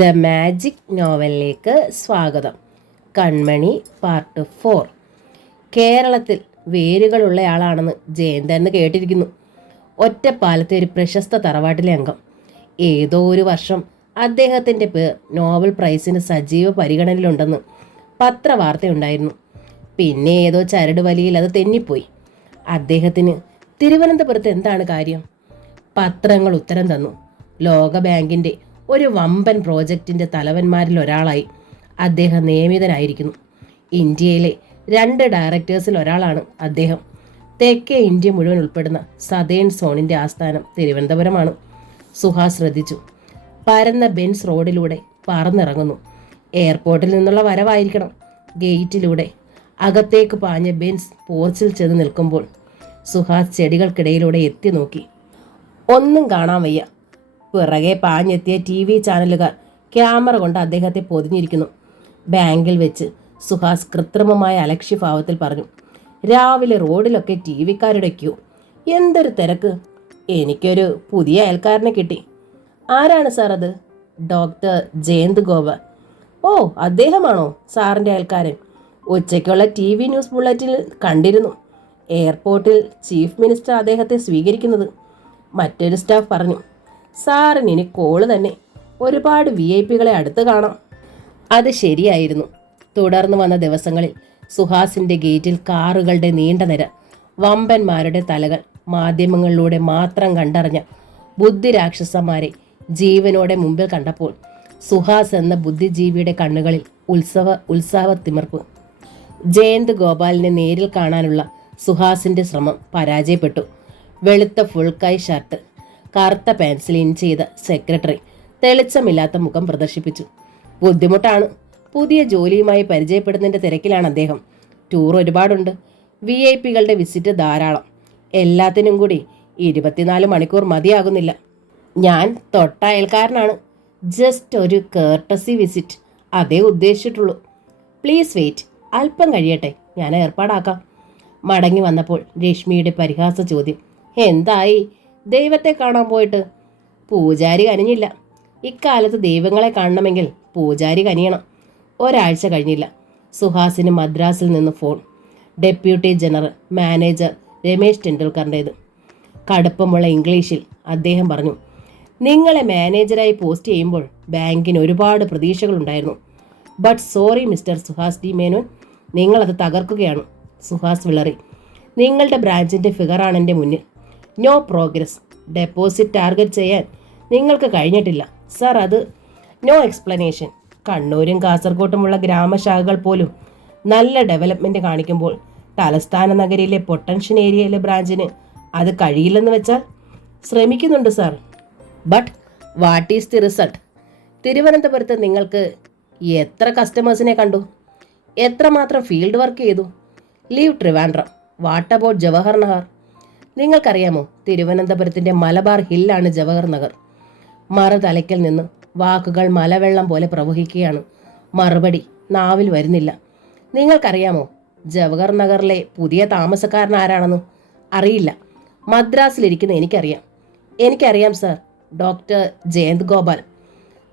The magic നോവലിലേക്ക് സ്വാഗതം. കൺമണി part 4. കേരളത്തിൽ വേരുകളുള്ളയാളാണെന്ന് ജയന്തൻ കേട്ടിരിക്കുന്നു. ഒറ്റപ്പാലത്തെ ഒരു പ്രശസ്ത തറവാട്ടിലെ അംഗം. ഏതോ ഒരു വർഷം അദ്ദേഹത്തിൻ്റെ പേർ നോബൽ പ്രൈസിന് സജീവ പരിഗണനയിലുണ്ടെന്ന് പത്രവാർത്തയുണ്ടായിരുന്നു. പിന്നെ ഏതോ ചരട് വലിയിൽ അത് തെന്നിപ്പോയി. അദ്ദേഹത്തിന് തിരുവനന്തപുരത്ത് എന്താണ് കാര്യം? പത്രങ്ങൾ ഉത്തരം തന്നു. ലോകബാങ്കിൻ്റെ ഒരു വമ്പൻ പ്രോജക്റ്റിൻ്റെ തലവന്മാരിൽ ഒരാളായി അദ്ദേഹം നിയമിതനായിരിക്കുന്നു. ഇന്ത്യയിലെ 2 ഡയറക്ടേഴ്സിൽ ഒരാളാണ് അദ്ദേഹം. തെക്കേ ഇന്ത്യ മുഴുവൻ ഉൾപ്പെടുന്ന സതേൺ സോണിൻ്റെ ആസ്ഥാനം തിരുവനന്തപുരമാണ്. സുഹാസ് ശ്രദ്ധിച്ചു. പരന്ന ബെൻസ് റോഡിലൂടെ പറന്നിറങ്ങുന്നു. എയർപോർട്ടിൽ നിന്നുള്ള വരവായിരിക്കണം. ഗേറ്റിലൂടെ അകത്തേക്ക് പാഞ്ഞ ബെൻസ് പോർച്ചിൽ ചെന്ന് നിൽക്കുമ്പോൾ സുഹാസ് ചെടികൾക്കിടയിലൂടെ എത്തി നോക്കി. ഒന്നും കാണാൻ വയ്യ. പിറകെ പാഞ്ഞെത്തിയ TV ചാനലുകാർ ക്യാമറ കൊണ്ട് അദ്ദേഹത്തെ പൊതിഞ്ഞിരിക്കുന്നു. ബാങ്കിൽ വെച്ച് സുഹാസ് കൃത്രിമമായ അലക്ഷ്യഭാവത്തിൽ പറഞ്ഞു, രാവിലെ റോഡിലൊക്കെ TV-ക്കാരുടെ ക്യൂ. എന്തൊരു തിരക്ക്! എനിക്കൊരു പുതിയ അയൽക്കാരനെ കിട്ടി. ആരാണ് സാർ അത്? ഡോക്ടർ ജയന്ത് ഗോപാൽ. ഓ, അദ്ദേഹമാണോ സാറിൻ്റെ അയൽക്കാരൻ? ഉച്ചയ്ക്കുള്ള TV ന്യൂസ് ബുള്ളറ്റിൽ കണ്ടിരുന്നു. എയർപോർട്ടിൽ ചീഫ് മിനിസ്റ്റർ അദ്ദേഹത്തെ സ്വീകരിക്കുന്നത്. മറ്റൊരു സ്റ്റാഫ് പറഞ്ഞു. സാറിന് ഇനി കോള് തന്നെ. ഒരുപാട് VIP-കളെ അടുത്ത് കാണാം. അത് ശരിയായിരുന്നു. തുടർന്ന് വന്ന ദിവസങ്ങളിൽ സുഹാസിൻ്റെ ഗേറ്റിൽ കാറുകളുടെ നീണ്ട നിര. വമ്പന്മാരുടെ തലകൾ. മാധ്യമങ്ങളിലൂടെ മാത്രം കണ്ടറിഞ്ഞ ബുദ്ധിരാക്ഷസന്മാരെ ജീവനോടെ മുമ്പിൽ കണ്ടപ്പോൾ സുഹാസ് എന്ന ബുദ്ധിജീവിയുടെ കണ്ണുകളിൽ ഉത്സാഹത്തിമിർപ്പ്. ജയന്ത് ഗോപാലിനെ നേരിൽ കാണാനുള്ള സുഹാസിൻ്റെ ശ്രമം പരാജയപ്പെട്ടു. വെളുത്ത ഫുൾ കൈ ഷർട്ട്, കറുത്ത പെൻസിൽ ഇൻ ചെയ്ത സെക്രട്ടറി തെളിച്ചമില്ലാത്ത മുഖം പ്രദർശിപ്പിച്ചു. ബുദ്ധിമുട്ടാണ്. പുതിയ ജോലിയുമായി പരിചയപ്പെടുന്നതിൻ്റെ തിരക്കിലാണ് അദ്ദേഹം. ടൂർ ഒരുപാടുണ്ട്. VIP-കളുടെ വിസിറ്റ് ധാരാളം. എല്ലാത്തിനും കൂടി 24 മണിക്കൂർ മതിയാകുന്നില്ല. ഞാൻ തൊട്ട അയൽക്കാരനാണ്. ജസ്റ്റ് ഒരു കേർട്ടസി വിസിറ്റ്, അതേ ഉദ്ദേശിച്ചിട്ടുള്ളൂ. പ്ലീസ് വെയിറ്റ്, അല്പം കഴിയട്ടെ, ഞാൻ ഏർപ്പാടാക്കാം. മടങ്ങി വന്നപ്പോൾ രശ്മിയുടെ പരിഹാസ ചോദ്യം. എന്തായി? ദൈവത്തെ കാണാൻ പോയിട്ട്? പൂജാരി കനിഞ്ഞില്ല. ഇക്കാലത്ത് ദൈവങ്ങളെ കാണണമെങ്കിൽ പൂജാരി കനിയണം. ഒരാഴ്ച കഴിഞ്ഞില്ല. സുഹാസിന് മദ്രാസിൽ നിന്ന് phone. Deputy general manager Ramesh ടെൻഡുൽക്കറിൻ്റേത്. കടുപ്പമുള്ള ഇംഗ്ലീഷിൽ അദ്ദേഹം പറഞ്ഞു, നിങ്ങളെ മാനേജരായി പോസ്റ്റ് ചെയ്യുമ്പോൾ ബാങ്കിന് ഒരുപാട് പ്രതീക്ഷകളുണ്ടായിരുന്നു. But sorry mister Suhas D Menon, നിങ്ങളത് തകർക്കുകയാണ്. സുഹാസ് വിളറി. നിങ്ങളുടെ ബ്രാഞ്ചിൻ്റെ ഫിഗറാണ് എൻ്റെ മുന്നിൽ. No progress. ഡെപ്പോസിറ്റ് ടാർഗറ്റ് ചെയ്യാൻ നിങ്ങൾക്ക് കഴിഞ്ഞിട്ടില്ല സർ. അത് നോ എക്സ്പ്ലനേഷൻ. കണ്ണൂരും കാസർഗോട്ടുമുള്ള ഗ്രാമശാഖകൾ പോലും നല്ല ഡെവലപ്മെൻറ്റ് കാണിക്കുമ്പോൾ തലസ്ഥാന നഗരിയിലെ പൊട്ടൻഷ്യൽ ഏരിയയിലെ ബ്രാഞ്ചിന് അത് കഴിയില്ലെന്ന് വെച്ചാൽ? ശ്രമിക്കുന്നുണ്ട് sir. But what is the result? തിരുവനന്തപുരത്ത് നിങ്ങൾക്ക് എത്ര കസ്റ്റമേഴ്സിനെ കണ്ടു? എത്രമാത്രം ഫീൽഡ് വർക്ക് ചെയ്തു? Leave Trivandrum. What about Jawahar Nagar? നിങ്ങൾക്കറിയാമോ, തിരുവനന്തപുരത്തിൻ്റെ മലബാർ ഹില്ലാണ് ജവഹർ നഗർ. മറുതലയ്ക്കൽ നിന്ന് വാക്കുകൾ മലവെള്ളം പോലെ പ്രവഹിക്കുകയാണ്. മറുപടി നാവിൽ വരുന്നില്ല. നിങ്ങൾക്കറിയാമോ ജവഹർ നഗറിലെ പുതിയ താമസക്കാരൻ ആരാണെന്ന്? അറിയില്ല. മദ്രാസിലിരിക്കുന്ന എനിക്കറിയാം സാർ. ഡോക്ടർ ജയന്ത് ഗോപാൽ.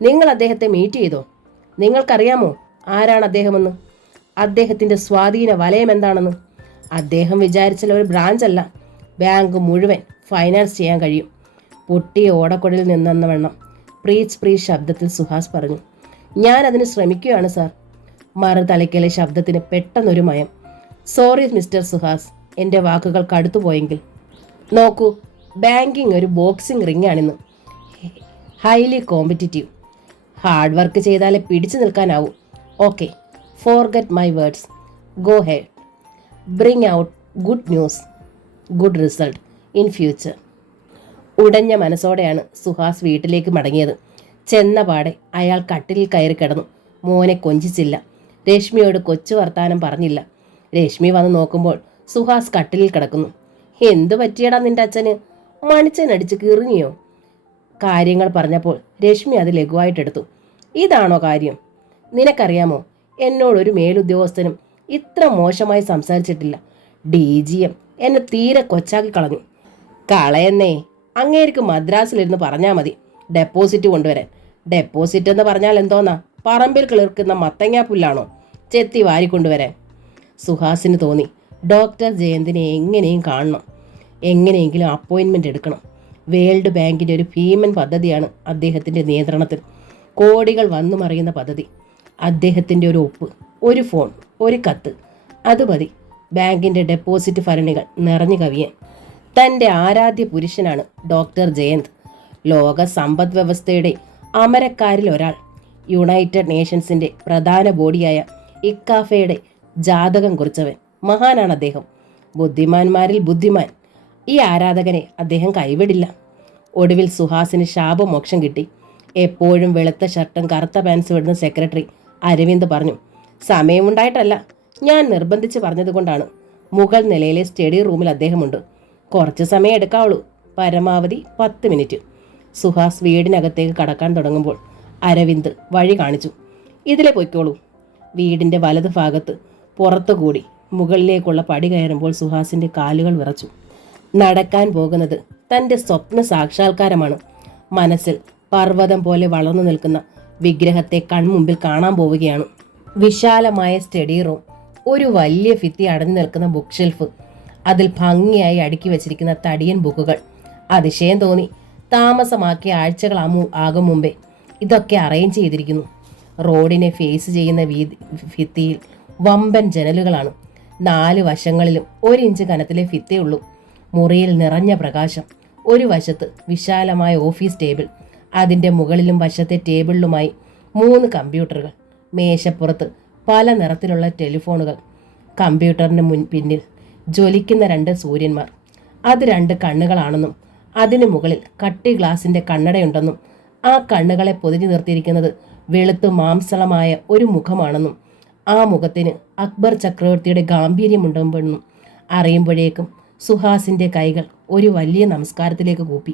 നിങ്ങൾ അദ്ദേഹത്തെ മീറ്റ് ചെയ്തോ? നിങ്ങൾക്കറിയാമോ ആരാണ് അദ്ദേഹമെന്ന്? അദ്ദേഹത്തിൻ്റെ സ്വാധീന വലയം എന്താണെന്ന്? അദ്ദേഹം വിചാരിച്ചാൽ ഒരു ബ്രാഞ്ചല്ല, ബാങ്ക് മുഴുവൻ ഫൈനാൻസ് ചെയ്യാൻ കഴിയും. പൊട്ടിയ ഓടക്കൊടിൽ നിന്നെന്ന വണ്ണം പ്രീച്ച് ശബ്ദത്തിൽ സുഹാസ് പറഞ്ഞു. ഞാൻ അതിന് ശ്രമിക്കുകയാണ് സാർ. മറുതലയ്ക്കലെ ശബ്ദത്തിന് പെട്ടെന്നൊരു മയം. സോറി മിസ്റ്റർ സുഹാസ്, എൻ്റെ വാക്കുകൾ കടുത്തുപോയെങ്കിൽ. നോക്കൂ, ബാങ്കിങ് ഒരു ബോക്സിംഗ് റിംഗ് ആണിന്ന്. Highly competitive. ഹാർഡ് വർക്ക് ചെയ്താലേ പിടിച്ചു നിൽക്കാനാവൂ. Okay, forget my words. Go head. Bring out good news, good result in future. ഉടഞ്ഞ മനസ്സോടെയാണ് സുഹാസ് വീട്ടിലേക്ക് മടങ്ങിയത്. ചെന്നപാടെ അയാൾ കട്ടിലിൽ കയറി കിടന്നു. മോനെ കൊഞ്ചിച്ചില്ല. രശ്മിയോട് കൊച്ചു വർത്താനം പറഞ്ഞില്ല. രശ്മി വന്ന് നോക്കുമ്പോൾ സുഹാസ് കട്ടിലിൽ കിടക്കുന്നു. എന്തു പറ്റിയടാ നിന്റെ അച്ഛന്? മണിച്ചനടിച്ച് കിറിഞ്ഞിയോ? കാര്യങ്ങൾ പറഞ്ഞപ്പോൾ രശ്മി അത് ലഘുവായിട്ടെടുത്തു. ഇതാണോ കാര്യം? നിനക്കറിയാമോ, എന്നോടൊരു മേലുദ്യോഗസ്ഥനും ഇത്ര മോശമായി സംസാരിച്ചിട്ടില്ല. DGM എന്നെ തീരെ കൊച്ചാക്കി കളഞ്ഞു. കളയെന്നേ, അങ്ങേർക്ക് മദ്രാസിലിരുന്ന് പറഞ്ഞാൽ മതി ഡെപ്പോസിറ്റ് കൊണ്ടുവരാൻ. ഡെപ്പോസിറ്റ് എന്ന് പറഞ്ഞാൽ എന്തോന്നാ, പറമ്പിൽ കിളിർക്കുന്ന മത്തങ്ങാ പുല്ലാണോ ചെത്തി വാരിക്കൊണ്ടുവരാൻ? സുഹാസിന് തോന്നി ഡോക്ടർ ജയന്തിനെ എങ്ങനെയും കാണണം, എങ്ങനെയെങ്കിലും അപ്പോയിൻമെൻ്റ് എടുക്കണം. വേൾഡ് ബാങ്കിൻ്റെ ഒരു ഭീമൻ പദ്ധതിയാണ് അദ്ദേഹത്തിൻ്റെ നിയന്ത്രണത്തിൽ. കോടികൾ വന്നു മറിയുന്ന പദ്ധതി. അദ്ദേഹത്തിൻ്റെ ഒരു ഒപ്പ്, ഒരു ഫോൺ, ഒരു കത്ത്, അത് മതി ബാങ്കിൻ്റെ ഡെപ്പോസിറ്റ് ഭരണികൾ നിറഞ്ഞു കവിയാൻ. തൻ്റെ ആരാധ്യ പുരുഷനാണ് ഡോക്ടർ ജയന്ത്. ലോക സമ്പദ് വ്യവസ്ഥയുടെ അമരക്കാരിൽ ഒരാൾ. യുണൈറ്റഡ് നേഷൻസിൻ്റെ പ്രധാന ബോഡിയായ ഇക്കാഫയുടെ ജാതകം കുറിച്ചവൻ. മഹാനാണ് അദ്ദേഹം, ബുദ്ധിമാന്മാരിൽ ബുദ്ധിമാൻ. ഈ ആരാധകനെ അദ്ദേഹം കൈവിടില്ല. ഒടുവിൽ സുഹാസിന് ശാപമോക്ഷം കിട്ടി. എപ്പോഴും വെളുത്ത ഷർട്ടും കറുത്ത പാൻസും ഇടുന്ന സെക്രട്ടറി അരവിന്ദ് പറഞ്ഞു, സമയമുണ്ടായിട്ടല്ല, ഞാൻ നിർബന്ധിച്ച് പറഞ്ഞതുകൊണ്ടാണ്. മുകൾ നിലയിലെ സ്റ്റഡി റൂമിൽ അദ്ദേഹമുണ്ട്. കുറച്ച് സമയം എടുക്കാവുള്ളൂ, പരമാവധി 10 മിനിറ്റ്. സുഹാസ് വീടിനകത്തേക്ക് കടക്കാൻ തുടങ്ങുമ്പോൾ അരവിന്ദ് വഴി കാണിച്ചു. ഇതിലെ പൊയ്ക്കോളൂ. വീടിൻ്റെ വലത് ഭാഗത്ത് പുറത്തുകൂടി മുകളിലേക്കുള്ള പടി കയറുമ്പോൾ സുഹാസിൻ്റെ കാലുകൾ വിറച്ചു. നടക്കാൻ പോകുന്നത് തൻ്റെ സ്വപ്ന സാക്ഷാത്കാരമാണ്. മനസ്സിൽ പർവ്വതം പോലെ വളർന്നു നിൽക്കുന്ന വിഗ്രഹത്തെ കൺമുമ്പിൽ കാണാൻ പോവുകയാണ്. വിശാലമായ സ്റ്റഡി റൂം, ഒരു വലിയ ഭിത്തി അടഞ്ഞു നിൽക്കുന്ന ബുക്ക് ഷെൽഫ്, അതിൽ ഭംഗിയായി അടുക്കി വച്ചിരിക്കുന്ന തടിയൻ ബുക്കുകൾ. അതിശയം തോന്നി. താമസമാക്കിയ ആഴ്ചകൾ ആകും മുമ്പേ ഇതൊക്കെ അറേഞ്ച് ചെയ്തിരിക്കുന്നു. റോഡിനെ ഫേസ് ചെയ്യുന്ന ഭിത്തിയിൽ വമ്പൻ ജനലുകളാണ്. 4 വശങ്ങളിലും 1 ഇഞ്ച് കനത്തിലെ ഭിത്തിയുള്ളൂ. മുറിയിൽ നിറഞ്ഞ പ്രകാശം. ഒരു വശത്ത് വിശാലമായ ഓഫീസ് ടേബിൾ, അതിൻ്റെ മുകളിലും വശത്തെ ടേബിളിലുമായി 3 കമ്പ്യൂട്ടറുകൾ. മേശപ്പുറത്ത് പല നിറത്തിലുള്ള ടെലിഫോണുകൾ. കമ്പ്യൂട്ടറിന് പിന്നിൽ ജ്വലിക്കുന്ന 2 സൂര്യന്മാർ. അത് 2 കണ്ണുകളാണെന്നും അതിനു മുകളിൽ കട്ടി ഗ്ലാസിൻ്റെ കണ്ണടയുണ്ടെന്നും ആ കണ്ണുകളെ പൊതിഞ്ഞു നിർത്തിയിരിക്കുന്നത് വെളുത്തു മാംസളമായ ഒരു മുഖമാണെന്നും ആ മുഖത്തിന് അക്ബർ ചക്രവർത്തിയുടെ ഗാംഭീര്യമുണ്ടെന്നും അറിയുമ്പോഴേക്കും സുഹാസിൻ്റെ കൈകൾ ഒരു വലിയ നമസ്കാരത്തിലേക്ക് കൂപ്പി.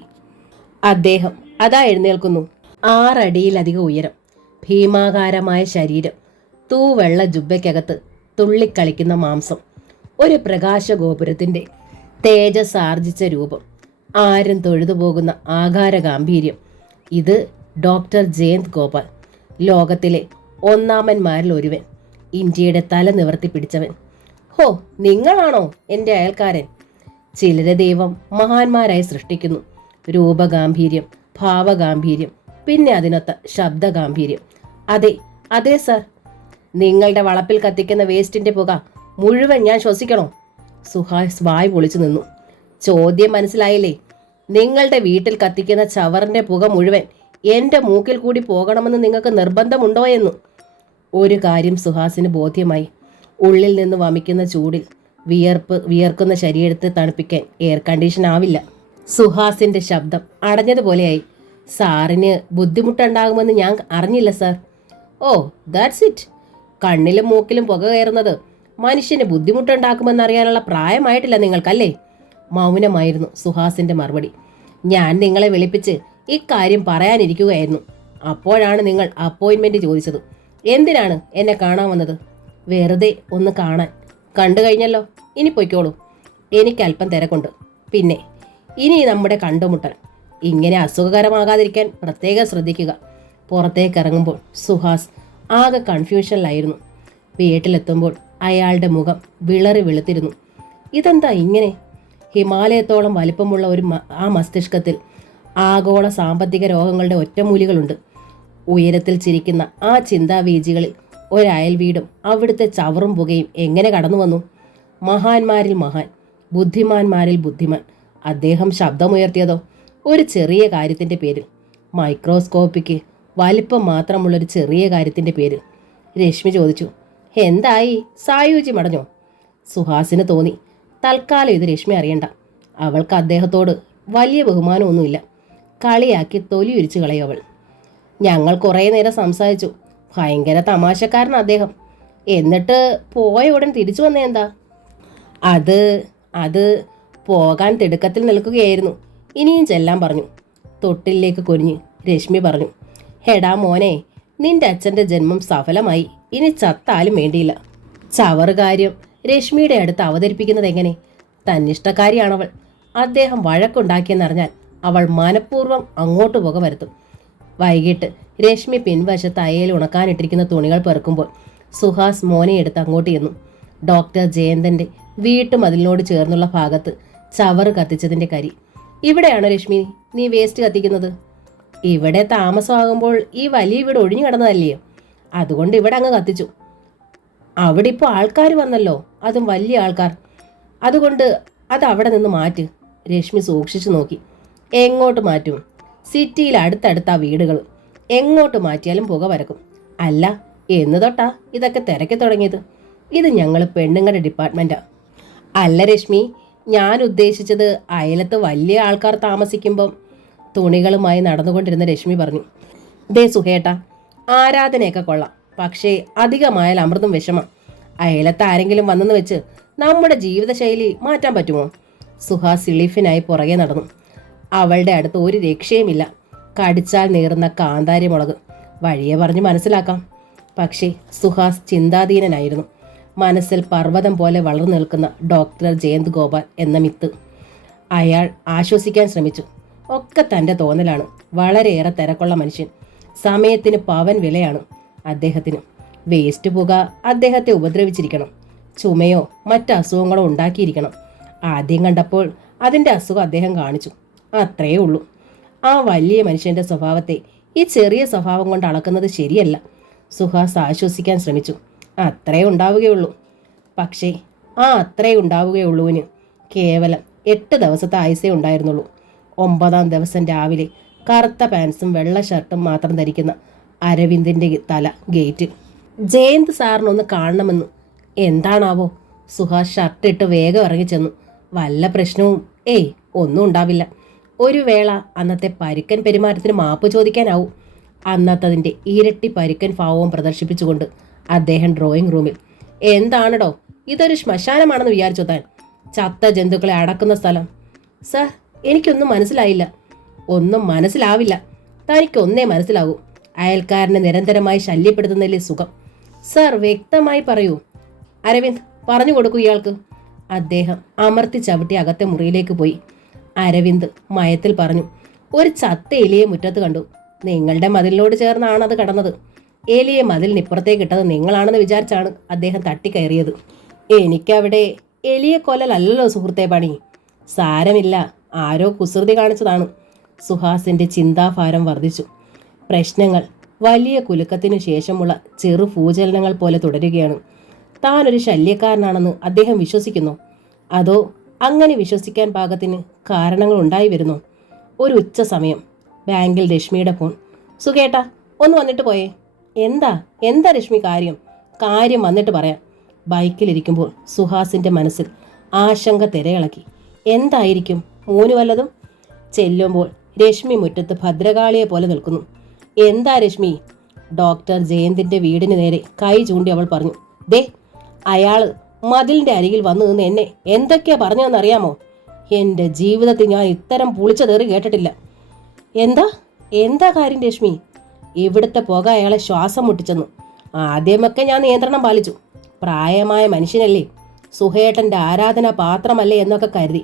അദ്ദേഹം അതാ എഴുന്നേൽക്കുന്നു. 6 അടിയിലധികം ഉയരം, ഭീമാകാരമായ ശരീരം, തൂവെള്ള ജുബയ്ക്കകത്ത് തുള്ളിക്കളിക്കുന്ന മാംസം, ഒരു പ്രകാശഗോപുരത്തിൻ്റെ തേജസ് ആർജിച്ച രൂപം, ആരും തൊഴുതുപോകുന്ന ആകാര ഗാംഭീര്യം. ഇത് ഡോക്ടർ ജയന്ത് ഗോപാൽ, ലോകത്തിലെ ഒന്നാമന്മാരിൽ ഒരുവൻ, ഇന്ത്യയുടെ തല നിവർത്തി പിടിച്ചവൻ. ഹോ, നിങ്ങളാണോ എൻ്റെ അയൽക്കാരൻ? ചിലരെ ദൈവം മഹാന്മാരായി സൃഷ്ടിക്കുന്നു. രൂപഗാംഭീര്യം, ഭാവഗാംഭീര്യം, പിന്നെ അതിനൊത്ത ശബ്ദഗാംഭീര്യം. അതെ അതെ സർ. നിങ്ങളുടെ വളപ്പിൽ കത്തിക്കുന്ന വേസ്റ്റിൻ്റെ പുക മുഴുവൻ ഞാൻ ശ്വസിക്കണോ? സുഹാസ് വായ് പൊളിച്ചു നിന്നു. ചോദ്യം മനസ്സിലായില്ലേ? നിങ്ങളുടെ വീട്ടിൽ കത്തിക്കുന്ന ചവറിൻ്റെ പുക മുഴുവൻ എൻ്റെ മൂക്കിൽ കൂടി പോകണമെന്ന് നിങ്ങൾക്ക് നിർബന്ധമുണ്ടോ എന്ന്. ഒരു കാര്യം സുഹാസിന് ബോധ്യമായി. ഉള്ളിൽ നിന്ന് വമിക്കുന്ന ചൂടിൽ വിയർക്കുന്ന ശരീരത്തെ തണുപ്പിക്കാൻ എയർ കണ്ടീഷൻ ആവില്ല. സുഹാസിൻ്റെ ശബ്ദം അടഞ്ഞതുപോലെയായി. സാറിന് ബുദ്ധിമുട്ടുണ്ടാകുമെന്ന് ഞാൻ അറിഞ്ഞില്ല സാർ. Oh, that's it. കണ്ണിലും മൂക്കിലും പുക കയറുന്നത് മനുഷ്യന് ബുദ്ധിമുട്ടുണ്ടാക്കുമെന്നറിയാനുള്ള പ്രായമായിട്ടില്ല നിങ്ങൾക്കല്ലേ? മൗനമായിരുന്നു സുഹാസിൻ്റെ മറുപടി. ഞാൻ നിങ്ങളെ വിളിപ്പിച്ച് ഇക്കാര്യം പറയാനിരിക്കുകയായിരുന്നു. അപ്പോഴാണ് നിങ്ങൾ അപ്പോയിൻമെൻറ്റ് ചോദിച്ചത്. എന്തിനാണ് എന്നെ കാണാൻ വന്നത്? വെറുതെ ഒന്ന് കാണാൻ. കണ്ടു കഴിഞ്ഞല്ലോ, ഇനി പൊയ്ക്കോളൂ. എനിക്കല്പം തിരക്കുണ്ട്. പിന്നെ ഇനി നമ്മുടെ കണ്ടുമുട്ടൽ ഇങ്ങനെ അസുഖകരമാകാതിരിക്കാൻ പ്രത്യേകം ശ്രദ്ധിക്കുക. പുറത്തേക്ക് ഇറങ്ങുമ്പോൾ സുഹാസ് ആകെ കൺഫ്യൂഷനിലായിരുന്നു. വീട്ടിലെത്തുമ്പോൾ അയാളുടെ മുഖം വിളറി വെളുത്തിരുന്നു. ഇതെന്താ ഇങ്ങനെ? ഹിമാലയത്തോളം വലിപ്പമുള്ള ആ മസ്തിഷ്കത്തിൽ ആഗോള സാമ്പത്തിക രോഗങ്ങളുടെ ഒറ്റമൂലികളുണ്ട്. ഉയരത്തിൽ ചിരിക്കുന്ന ആ ചിന്താവീജികളിൽ ഒരയൽ വീടും അവിടുത്തെ ചവറും പുകയും എങ്ങനെ കടന്നു വന്നു? മഹാന്മാരിൽ മഹാൻ, ബുദ്ധിമാന്മാരിൽ ബുദ്ധിമാൻ. അദ്ദേഹം ശബ്ദമുയർത്തിയതോ ഒരു ചെറിയ കാര്യത്തിൻ്റെ പേരിൽ, മൈക്രോസ്കോപ്പിക്ക് വലിപ്പം മാത്രമുള്ളൊരു ചെറിയ കാര്യത്തിൻ്റെ പേരിൽ. രശ്മി ചോദിച്ചു, എന്തായി, സായൂജി മടഞ്ഞോ? സുഹാസിന് തോന്നി തൽക്കാലം ഇത് രശ്മി അറിയണ്ട. അവൾക്ക് അദ്ദേഹത്തോട് വലിയ ബഹുമാനമൊന്നുമില്ല. കളിയാക്കി തൊലി ഉരിച്ചു കളയവൾ. ഞങ്ങൾ കുറേ നേരം സംസാരിച്ചു. ഭയങ്കര തമാശക്കാരൻ അദ്ദേഹം. എന്നിട്ട് പോയ ഉടൻ തിരിച്ചു വന്നേ എന്താ? അത് പോകാൻ തിടുക്കത്തിൽ നിൽക്കുകയായിരുന്നു. ഇനിയും ചെല്ലാൻ പറഞ്ഞു. തൊട്ടിലേക്ക് കുനിഞ്ഞ് രശ്മി പറഞ്ഞു, ഹെടാ മോനെ, നിന്റെ അച്ഛൻ്റെ ജന്മം സഫലമായി. ഇനി ചത്താലും വേണ്ടിയില്ല. ചവറുകാര്യം രശ്മിയുടെ അടുത്ത് അവതരിപ്പിക്കുന്നത് എങ്ങനെ? തന്നിഷ്ടക്കാരിയാണവൾ. അദ്ദേഹം വഴക്കുണ്ടാക്കിയെന്നറിഞ്ഞാൽ അവൾ മനഃപൂർവ്വം അങ്ങോട്ട് പുക വരുത്തും. വൈകിട്ട് രശ്മി പിൻവശത്ത് അയയിൽ ഉണക്കാനിട്ടിരിക്കുന്ന തുണികൾ പെറുക്കുമ്പോൾ സുഹാസ് മോനെ എടുത്ത് അങ്ങോട്ട് ചെന്നു. ഡോക്ടർ ജയന്തന്റെ വീട്ടുമതിലിനോട് ചേർന്നുള്ള ഭാഗത്ത് ചവറ് കത്തിച്ചതിന്റെ കരി. ഇവിടെയാണോ രശ്മി നീ വേസ്റ്റ് കത്തിക്കുന്നത്? ഇവിടെ താമസമാകുമ്പോൾ ഈ വലിയ വീട് ഒഴിഞ്ഞു കിടന്നതല്ലയോ, അതുകൊണ്ട് ഇവിടെ അങ്ങ് കത്തിച്ചു. അവിടെ ഇപ്പോൾ ആൾക്കാർ വന്നല്ലോ, അതും വലിയ ആൾക്കാർ, അതുകൊണ്ട് അത് അവിടെ നിന്ന് മാറ്റ്. രശ്മി സൂക്ഷിച്ചു നോക്കി. എങ്ങോട്ട് മാറ്റും? സിറ്റിയിൽ അടുത്തടുത്താ വീടുകൾ, എങ്ങോട്ട് മാറ്റിയാലും പുക പരക്കും. അല്ല, എന്ന് തൊട്ടാ ഇതൊക്കെ തിരക്കി തുടങ്ങിയത്? ഇത് ഞങ്ങൾ പെണ്ണുങ്ങളുടെ ഡിപ്പാർട്ട്മെൻറ്റാ. അല്ല രശ്മി, ഞാൻ ഉദ്ദേശിച്ചത് അയലത്ത് വലിയ ആൾക്കാർ താമസിക്കുമ്പം. തുണികളുമായി നടന്നുകൊണ്ടിരുന്ന രശ്മി പറഞ്ഞു. ദേ സുഹേട്ട, ആരാധനയൊക്കെ കൊള്ളാം, പക്ഷേ അധികമായാൽ അമൃതും വിഷമം. അയലത്ത് ആരെങ്കിലും വന്നെന്ന് വെച്ച് നമ്മുടെ ജീവിതശൈലി മാറ്റാൻ പറ്റുമോ? സുഹാസ് സിളിഫിനായി പുറകെ നടന്നു. അവളുടെ അടുത്ത് ഒരു രക്ഷയുമില്ല. കടിച്ചാൽ നേറുന്ന കാന്താരി മുളക്. വഴിയെ പറഞ്ഞ് മനസ്സിലാക്കാം. പക്ഷേ സുഹാസ് ചിന്താധീനനായിരുന്നു. മനസ്സിൽ പർവ്വതം പോലെ വളർന്നു നിൽക്കുന്ന ഡോക്ടർ ജയന്ത് ഗോപാൽ എന്ന മിത്ത്. അയാൾ ആശ്വസിക്കാൻ ശ്രമിച്ചു. ഒക്കെ തൻ്റെ തോന്നലാണ്. വളരെയേറെ തിരക്കുള്ള മനുഷ്യൻ. സമയത്തിന് പവൻ വിലയാണ് അദ്ദേഹത്തിന്. വേസ്റ്റ് പുക അദ്ദേഹത്തെ ഉപദ്രവിച്ചിരിക്കണം. ചുമയോ മറ്റ് അസുഖങ്ങളോ ഉണ്ടാക്കിയിരിക്കണം. ആദ്യം കണ്ടപ്പോൾ അതിൻ്റെ അസുഖം അദ്ദേഹം കാണിച്ചു. അത്രയേ ഉള്ളൂ. ആ വലിയ മനുഷ്യൻ്റെ സ്വഭാവത്തെ ഈ ചെറിയ സ്വഭാവം കൊണ്ട് അളക്കുന്നത് ശരിയല്ല. സുഹാസ് ആശ്വസിക്കാൻ ശ്രമിച്ചു. അത്രേ ഉണ്ടാവുകയുള്ളൂ. പക്ഷേ ആ അത്രേ ഉണ്ടാവുകയുള്ളൂവിന് കേവലം 8 ദിവസത്തെ ആയുസേ ഉണ്ടായിരുന്നുള്ളൂ. 9ാം ദിവസം രാവിലെ കറുത്ത പാൻസും വെള്ള ഷർട്ടും മാത്രം ധരിക്കുന്ന അരവിന്ദിൻ്റെ തല ഗേറ്റിൽ. ജയന്ത് സാറിനൊന്ന് കാണണമെന്ന്. എന്താണാവോ? സുഹാസ് ഷർട്ടിട്ട് വേഗം ഇറങ്ങിച്ചെന്നു. വല്ല പ്രശ്നവും? ഏയ്, ഒന്നും ഉണ്ടാവില്ല. ഒരു വേള അന്നത്തെ പരുക്കൻ പെരുമാറ്റത്തിന് മാപ്പ് ചോദിക്കാനാവും. അന്നത്തതിൻ്റെ ഇരട്ടി പരുക്കൻ ഭാവവും പ്രദർശിപ്പിച്ചുകൊണ്ട് അദ്ദേഹം ഡ്രോയിങ് റൂമിൽ. എന്താണടോ ഇതൊരു ശ്മശാനമാണെന്ന് വിചാരിച്ചോ താൻ? ചത്ത ജന്തുക്കളെ അടക്കുന്ന സ്ഥലം. സർ, എനിക്കൊന്നും മനസ്സിലായില്ല. ഒന്നും മനസ്സിലാവില്ല. തനിക്കൊന്നേ മനസ്സിലാകൂ. അയൽക്കാരനെ നിരന്തരമായി ശല്യപ്പെടുത്തുന്നതിലെ സുഖം. സർ, വ്യക്തമായി പറയൂ. അരവിന്ദ്, പറഞ്ഞു കൊടുക്കൂ ഇയാൾക്ക്. അദ്ദേഹം അമർത്തി ചവിട്ടി അകത്തെ മുറിയിലേക്ക് പോയി. അരവിന്ദ് മയത്തിൽ പറഞ്ഞു. ഒരു ചത്ത എലിയെ മുറ്റത്ത് കണ്ടു. നിങ്ങളുടെ മതിലിനോട് ചേർന്നാണ് അത് കടന്നത്. എലിയെ മതിലിനിപ്പുറത്തേക്ക് ഇട്ടത് നിങ്ങളാണെന്ന് വിചാരിച്ചാണ് അദ്ദേഹം തട്ടിക്കയറിയത്. എനിക്കവിടെ എലിയെ കൊല്ലലല്ലോ സുഹൃത്തെ പണി. സാരമില്ല, ആരോ കുസൃതി കാണിച്ചതാണ്. സുഹാസിൻ്റെ ചിന്താഭാരം വർദ്ധിച്ചു. പ്രശ്നങ്ങൾ വലിയ കുലുക്കത്തിനു ശേഷമുള്ള ചെറു ഭൂചലനങ്ങൾ പോലെ തുടരുകയാണ്. താനൊരു ശല്യക്കാരനാണെന്ന് അദ്ദേഹം വിശ്വസിക്കുന്നു. അതോ അങ്ങനെ വിശ്വസിക്കാൻ പാകത്തിന് കാരണങ്ങൾ ഉണ്ടായി വരുന്നു? ഒരു ഉച്ച സമയം ബാങ്കിൽ രശ്മിയുടെ ഫോൺ. സുഖേട്ടാ, ഒന്ന് വന്നിട്ട് പോയേ. എന്താ രശ്മി കാര്യം വന്നിട്ട് പറയാം. ബൈക്കിലിരിക്കുമ്പോൾ സുഹാസിൻ്റെ മനസ്സിൽ ആശങ്ക തിരയിളക്കി. എന്തായിരിക്കും? മൂന്ന് വല്ലതും? ചെല്ലുമ്പോൾ രശ്മി മുറ്റത്ത് ഭദ്രകാളിയെ പോലെ നിൽക്കുന്നു. എന്താ രശ്മി? ഡോക്ടർ ജയന്തിൻ്റെ വീടിന് നേരെ കൈ ചൂണ്ടി അവൾ പറഞ്ഞു. ദേ, അയാള് മതിലിൻ്റെ അരികിൽ വന്നു നിന്ന് എന്നെ എന്തൊക്കെയാ പറഞ്ഞതെന്നറിയാമോ? എൻ്റെ ജീവിതത്തിൽ ഞാൻ ഇത്തരം പുളിച്ചതേറി കേട്ടിട്ടില്ല. എന്താ കാര്യം രശ്മി? ഇവിടുത്തെ പുക അയാളെ ശ്വാസം മുട്ടിച്ചെന്നു. ആദ്യമൊക്കെ ഞാൻ നിയന്ത്രണം പാലിച്ചു. പ്രായമായ മനുഷ്യനല്ലേ, സുഹേട്ടൻ്റെ ആരാധനാ പാത്രമല്ലേ എന്നൊക്കെ കരുതി.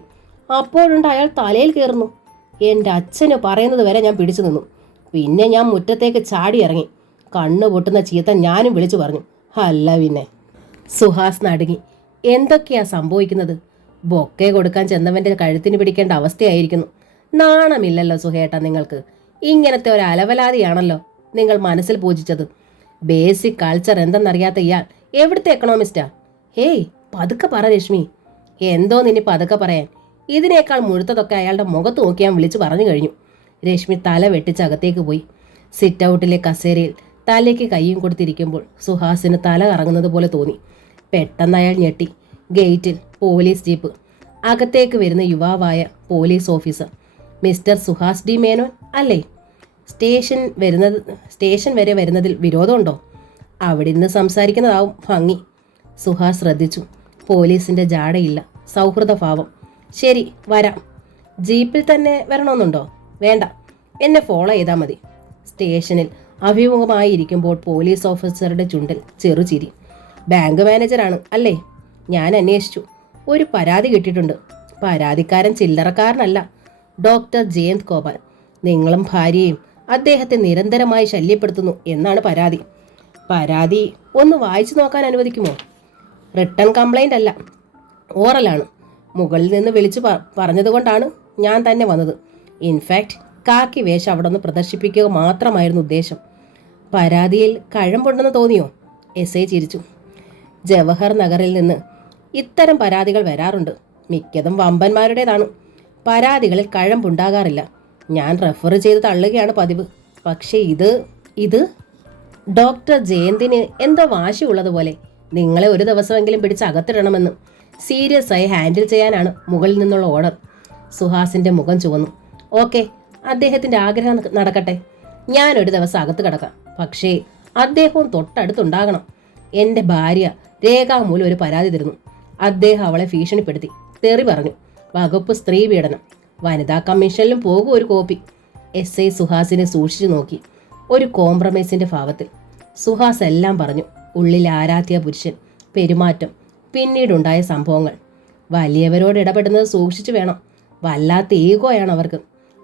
അപ്പോഴുണ്ട് അയാൾ തലയിൽ കയറുന്നു. എൻ്റെ അച്ഛന് പറയുന്നത് വരെ ഞാൻ പിടിച്ചു നിന്നു. പിന്നെ ഞാൻ മുറ്റത്തേക്ക് ചാടി ഇറങ്ങി. കണ്ണു പൊട്ടുന്ന ചീത്ത ഞാനും വിളിച്ചു പറഞ്ഞു. അല്ല പിന്നെ. സുഹാസ് നടുങ്ങി. എന്തൊക്കെയാ സംഭവിക്കുന്നത്? ബൊക്കെ കൊടുക്കാൻ ചെന്നവൻ്റെ കഴുത്തിന് പിടിക്കേണ്ട അവസ്ഥയായിരിക്കുന്നു. നാണമില്ലല്ലോ സുഹേട്ട നിങ്ങൾക്ക്? ഇങ്ങനത്തെ ഒരു അലവലാതിയാണല്ലോ നിങ്ങൾ മനസ്സിൽ പൂജിച്ചത്. ബേസിക് കൾച്ചർ എന്തെന്നറിയാത്ത ഇയാൾ എവിടുത്തെ എക്കണോമിസ്റ്റാ? ഹേയ്, പതുക്കെ പറ രശ്മി. എന്തോ നിന്നെ പതുക്കെ പറയാൻ? ഇതിനേക്കാൾ മുഴുത്തതൊക്കെ അയാളുടെ മുഖത്ത് നോക്കി ഞാൻ വിളിച്ചു പറഞ്ഞു കഴിഞ്ഞു. രശ്മി തല വെട്ടിച്ച് അകത്തേക്ക് പോയി. സിറ്റ് ഔട്ടിലെ കസേരയിൽ തലയ്ക്ക് കൈയും കൊടുത്തിരിക്കുമ്പോൾ സുഹാസിന് തല കറങ്ങുന്നത് പോലെ തോന്നി. പെട്ടെന്ന് അയാൾ ഞെട്ടി. ഗേറ്റിൽ പോലീസ് ജീപ്പ്. അകത്തേക്ക് വരുന്ന യുവാവായ police officer. Mister Suhas D Menon അല്ലേ? സ്റ്റേഷൻ വരെ വരുന്നതിൽ വിരോധമുണ്ടോ? അവിടെ നിന്ന് സംസാരിക്കുന്നതാവും ഭംഗി. സുഹാസ് ശ്രദ്ധിച്ചു. പോലീസിൻ്റെ ജാടയില്ല, സൗഹൃദഭാവം. ശരി, വരാം. ജീപ്പിൽ തന്നെ വരണമെന്നുണ്ടോ? വേണ്ട, എന്നെ ഫോളോ ചെയ്താൽ മതി. സ്റ്റേഷനിൽ അഭിമുഖമായി ഇരിക്കുമ്പോൾ പോലീസ് ഓഫീസറുടെ ചുണ്ടിൽ ചെറുചിരി. ബാങ്ക് മാനേജറാണ് അല്ലേ? ഞാൻ അന്വേഷിച്ചു. ഒരു പരാതി കിട്ടിയിട്ടുണ്ട്. പരാതിക്കാരൻ ചില്ലറക്കാരനല്ല, ഡോക്ടർ ജയന്ത് ഗോപാൽ. നിങ്ങളും ഭാര്യയും അദ്ദേഹത്തെ നിരന്തരമായി ശല്യപ്പെടുത്തുന്നു എന്നാണ് പരാതി. പരാതി ഒന്ന് വായിച്ചു നോക്കാൻ അനുവദിക്കുമോ? റിട്ടൺ കംപ്ലൈൻ്റ് അല്ല, ഓറലാണ്. മുകളിൽ നിന്ന് വിളിച്ചു പറഞ്ഞതുകൊണ്ടാണ് ഞാൻ തന്നെ വന്നത്. ഇൻഫാക്റ്റ് കാക്കി വേഷം അവിടെ ഒന്ന് പ്രദർശിപ്പിക്കുക മാത്രമായിരുന്നു ഉദ്ദേശം. പരാതിയിൽ കഴമ്പുണ്ടെന്ന് തോന്നിയോ? എസ് ചിരിച്ചു. ജവഹർ നഗറിൽ നിന്ന് ഇത്തരം പരാതികൾ വരാറുണ്ട്. മിക്കതും വമ്പന്മാരുടേതാണ്. പരാതികളിൽ കഴമ്പുണ്ടാകാറില്ല. ഞാൻ റെഫർ ചെയ്ത് തള്ളുകയാണ് പതിവ്. പക്ഷേ ഇത് ഡോക്ടർ ജയന്തിന് എന്തോ വാശിയുള്ളതുപോലെ നിങ്ങളെ ഒരു ദിവസമെങ്കിലും പിടിച്ച് അകത്തിടണമെന്ന്. സീരിയസ് ആയി ഹാൻഡിൽ ചെയ്യാനാണ് മുകളിൽ നിന്നുള്ള ഓർഡർ. സുഹാസിന്റെ മുഖം ചുവന്നു. ഓക്കെ, അദ്ദേഹത്തിന്റെ ആഗ്രഹം നടക്കട്ടെ. ഞാനൊരു ദിവസം അകത്ത് കിടക്കാം. പക്ഷേ അദ്ദേഹവും തൊട്ടടുത്തുണ്ടാകണം. എൻ്റെ ഭാര്യ രേഖാമൂലം ഒരു പരാതി തരുന്നു. അദ്ദേഹം അവളെ ഭീഷണിപ്പെടുത്തി, തെറി പറഞ്ഞു. വകുപ്പ് സ്ത്രീ പീഡനം. വനിതാ കമ്മീഷനിലും പോകും ഒരു കോപ്പി. എസ് സുഹാസിനെ സൂക്ഷിച്ചു നോക്കി, ഒരു കോംപ്രമൈസിന്റെ ഭാവത്തിൽ. സുഹാസ് എല്ലാം പറഞ്ഞു. ഉള്ളിൽ ആരാധ്യ പുരുഷൻ, പെരുമാറ്റം, പിന്നീടുണ്ടായ സംഭവങ്ങൾ. വലിയവരോട് ഇടപെടുന്നത് സൂക്ഷിച്ചു വേണം. വല്ലാത്ത ഈഗോയാണ് അവർക്ക്.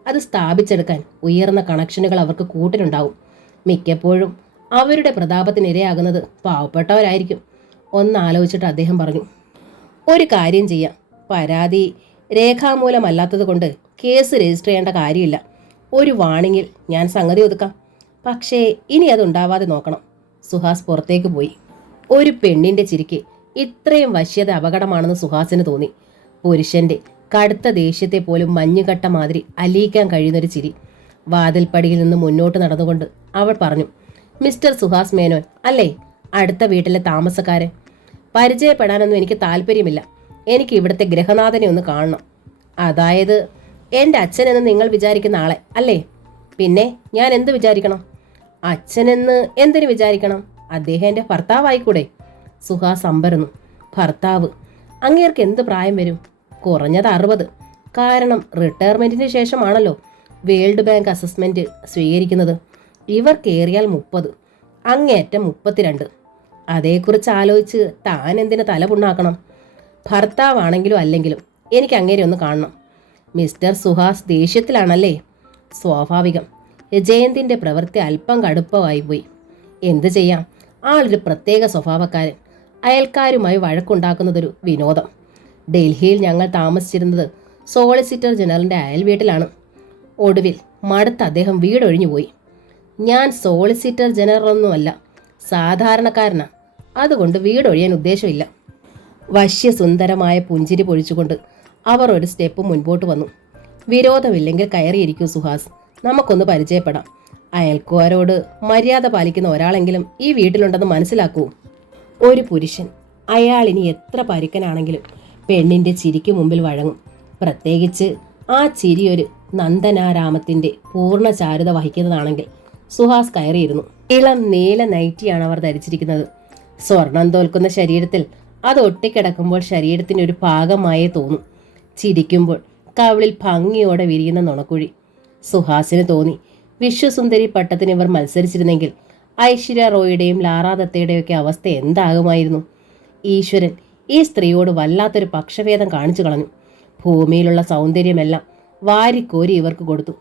അത് സ്ഥാപിച്ചെടുക്കാൻ ഉയർന്ന കണക്ഷനുകൾ അവർക്ക് കൂട്ടിനുണ്ടാവും. മിക്കപ്പോഴും അവരുടെ പ്രതാപത്തിനിരയാകുന്നത് പാവപ്പെട്ടവരായിരിക്കും. ഒന്നാലോചിച്ചിട്ട് അദ്ദേഹം പറഞ്ഞു, ഒരു കാര്യം ചെയ്യാം. പരാതി രേഖാമൂലമല്ലാത്തത് കൊണ്ട് കേസ് രജിസ്റ്റർ ചെയ്യേണ്ട കാര്യമില്ല. ഒരു വാണിങ്ങിൽ ഞാൻ സംഗതി ഒതുക്കാം. പക്ഷേ ഇനി അതുണ്ടാവാതെ നോക്കണം. സുഹാസ് പുറത്തേക്ക് പോയി. ഒരു പെണ്ണിന്റെ ചിരിക്ക് ഇത്രയും വശ്യത അപകടമാണെന്ന് സുഹാസിന് തോന്നി. പുരുഷന്റെ കടുത്ത ദേഷ്യത്തെ പോലും മഞ്ഞുകട്ട മാതിരി അലിയിക്കാൻ കഴിയുന്നൊരു ചിരി. വാതിൽപ്പടിയിൽ നിന്ന് മുന്നോട്ട് നടന്നുകൊണ്ട് അവൾ പറഞ്ഞു, മിസ്റ്റർ സുഹാസ് മേനോൻ അല്ലേ? അടുത്ത വീട്ടിലെ താമസക്കാരൻ. പരിചയപ്പെടാനൊന്നും എനിക്ക് താല്പര്യമില്ല. എനിക്ക് ഇവിടുത്തെ ഗൃഹനാഥനെ ഒന്ന് കാണണം. അതായത് എൻ്റെ അച്ഛനെന്ന് നിങ്ങൾ വിചാരിക്കുന്ന ആളെ അല്ലേ? പിന്നെ ഞാൻ എന്ത് വിചാരിക്കണം? അച്ഛനെന്ന് എന്തിനു വിചാരിക്കണം? അദ്ദേഹം എൻ്റെ ഭർത്താവായിക്കൂടെ? സുഹാസ് അമ്പരന്നു. ഭർത്താവ്? അങ്ങേർക്ക് എന്ത് പ്രായം വരും? കുറഞ്ഞത് 60. കാരണം റിട്ടയർമെൻറ്റിന് ശേഷമാണല്ലോ വേൾഡ് ബാങ്ക് അസസ്മെൻറ്റ് സ്വീകരിക്കുന്നത്. ഇവർ കയറിയാൽ 30, അങ്ങേയറ്റം 32. അതേക്കുറിച്ച് ആലോചിച്ച് താൻ എന്തിനു തലപുണ്ണാക്കണം? ഭർത്താവാണെങ്കിലും അല്ലെങ്കിലും എനിക്ക് അങ്ങേരെ ഒന്ന് കാണണം. മിസ്റ്റർ സുഹാസ് ദേഷ്യത്തിലാണല്ലേ? സ്വാഭാവികം. ജയന്തിൻ്റെ പ്രവൃത്തി അല്പം കടുപ്പമായി പോയി. എന്തു ചെയ്യാം, ആളൊരു പ്രത്യേക സ്വഭാവക്കാരൻ. അയൽക്കാരുമായി വഴക്കുണ്ടാക്കുന്നതൊരു വിനോദം. ഡൽഹിയിൽ ഞങ്ങൾ താമസിച്ചിരുന്നത് സോളിസിറ്റർ ജനറലിൻ്റെ അയൽ വീട്ടിലാണ്. ഒടുവിൽ മടുത്ത് അദ്ദേഹം വീടൊഴിഞ്ഞുപോയി. ഞാൻ സോളിസിറ്റർ ജനറലൊന്നുമല്ല, സാധാരണക്കാരനാണ്. അതുകൊണ്ട് വീടൊഴിയാൻ ഉദ്ദേശമില്ല. വശ്യസുന്ദരമായ പുഞ്ചിരി പൊഴിച്ചുകൊണ്ട് അവർ ഒരു സ്റ്റെപ്പ് മുൻപോട്ട് വന്നു. വിരോധമില്ലെങ്കിൽ കയറിയിരിക്കൂ സുഹാസ്, നമുക്കൊന്ന് പരിചയപ്പെടാം. അയൽക്കാരോട് മര്യാദ പാലിക്കുന്ന ഒരാളെങ്കിലും ഈ വീട്ടിലുണ്ടെന്ന് മനസ്സിലാക്കൂ. ഒരു പുരുഷൻ, അയാൾ ഇനി എത്ര പരുക്കനാണെങ്കിലും പെണ്ണിൻ്റെ ചിരിക്ക് മുമ്പിൽ വഴങ്ങും. പ്രത്യേകിച്ച് ആ ചിരി ഒരു നന്ദനാരാമത്തിൻ്റെ പൂർണ്ണ ചാരുത വഹിക്കുന്നതാണെങ്കിൽ. സുഹാസ് കയറിയിരുന്നു. ഇളം നീല നൈറ്റിയാണ് അവർ ധരിച്ചിരിക്കുന്നത്. സ്വർണം തോൽക്കുന്ന ശരീരത്തിൽ അത് ഒട്ടിക്കിടക്കുമ്പോൾ ശരീരത്തിന് ഒരു ഭാഗമായേ തോന്നും. ചിരിക്കുമ്പോൾ കവിളിൽ ഭംഗിയോടെ വിരിയുന്ന നുണക്കുഴി. സുഹാസിന് തോന്നി, വിശ്വസുന്ദരി പട്ടത്തിന് ഇവർ മത്സരിച്ചിരുന്നെങ്കിൽ ഐശ്വര്യ റോയുടെയും ലാറാ ദത്തയുടെയും ഒക്കെ അവസ്ഥ എന്താകുമായിരുന്നു? ഈശ്വരൻ ഈ സ്ത്രീയോട് വല്ലാത്തൊരു പക്ഷഭേദം കാണിച്ചു കളഞ്ഞു. ഭൂമിയിലുള്ള സൗന്ദര്യമെല്ലാം വാരിക്കോരി ഇവർക്ക് കൊടുത്തു.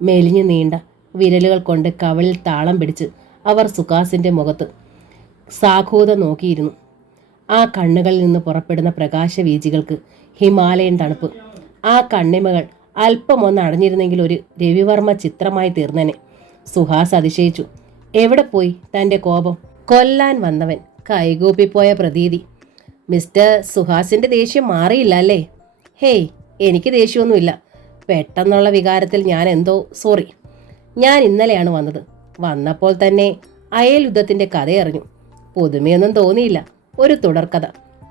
മെലിഞ്ഞു നീണ്ട വിരലുകൾ കൊണ്ട് കവിളിൽ താളം പിടിച്ച് അവർ സുഹാസിൻ്റെ മുഖത്ത് സാഘൂതം നോക്കിയിരുന്നു. ആ കണ്ണുകളിൽ നിന്ന് പുറപ്പെടുന്ന പ്രകാശവീചികൾക്ക് ഹിമാലയൻ തണുപ്പ്. ആ കണ്ണിമകൾ അല്പം ഒന്ന് അടഞ്ഞിരുന്നെങ്കിൽ ഒരു രവിവർമ്മ ചിത്രമായി തീർന്നനെ. സുഹാസ് അതിശയിച്ചു. എവിടെ പോയി തൻ്റെ കോപം? കൊല്ലാൻ വന്നവൻ കൈകൂപ്പിപ്പോയ പ്രതീതി. മിസ്റ്റർ സുഹാസിൻ്റെ ദേഷ്യം മാറിയില്ല അല്ലേ? ഹേയ്, എനിക്ക് ദേഷ്യമൊന്നുമില്ല. പെട്ടെന്നുള്ള വികാരത്തിൽ ഞാൻ സോറി. ഞാൻ ഇന്നലെയാണ് വന്നത്. വന്നപ്പോൾ തന്നെ അയൽ യുദ്ധത്തിൻ്റെ കഥയറിഞ്ഞു. പുതുമയൊന്നും തോന്നിയില്ല. ഒരു തുടർക്കഥ.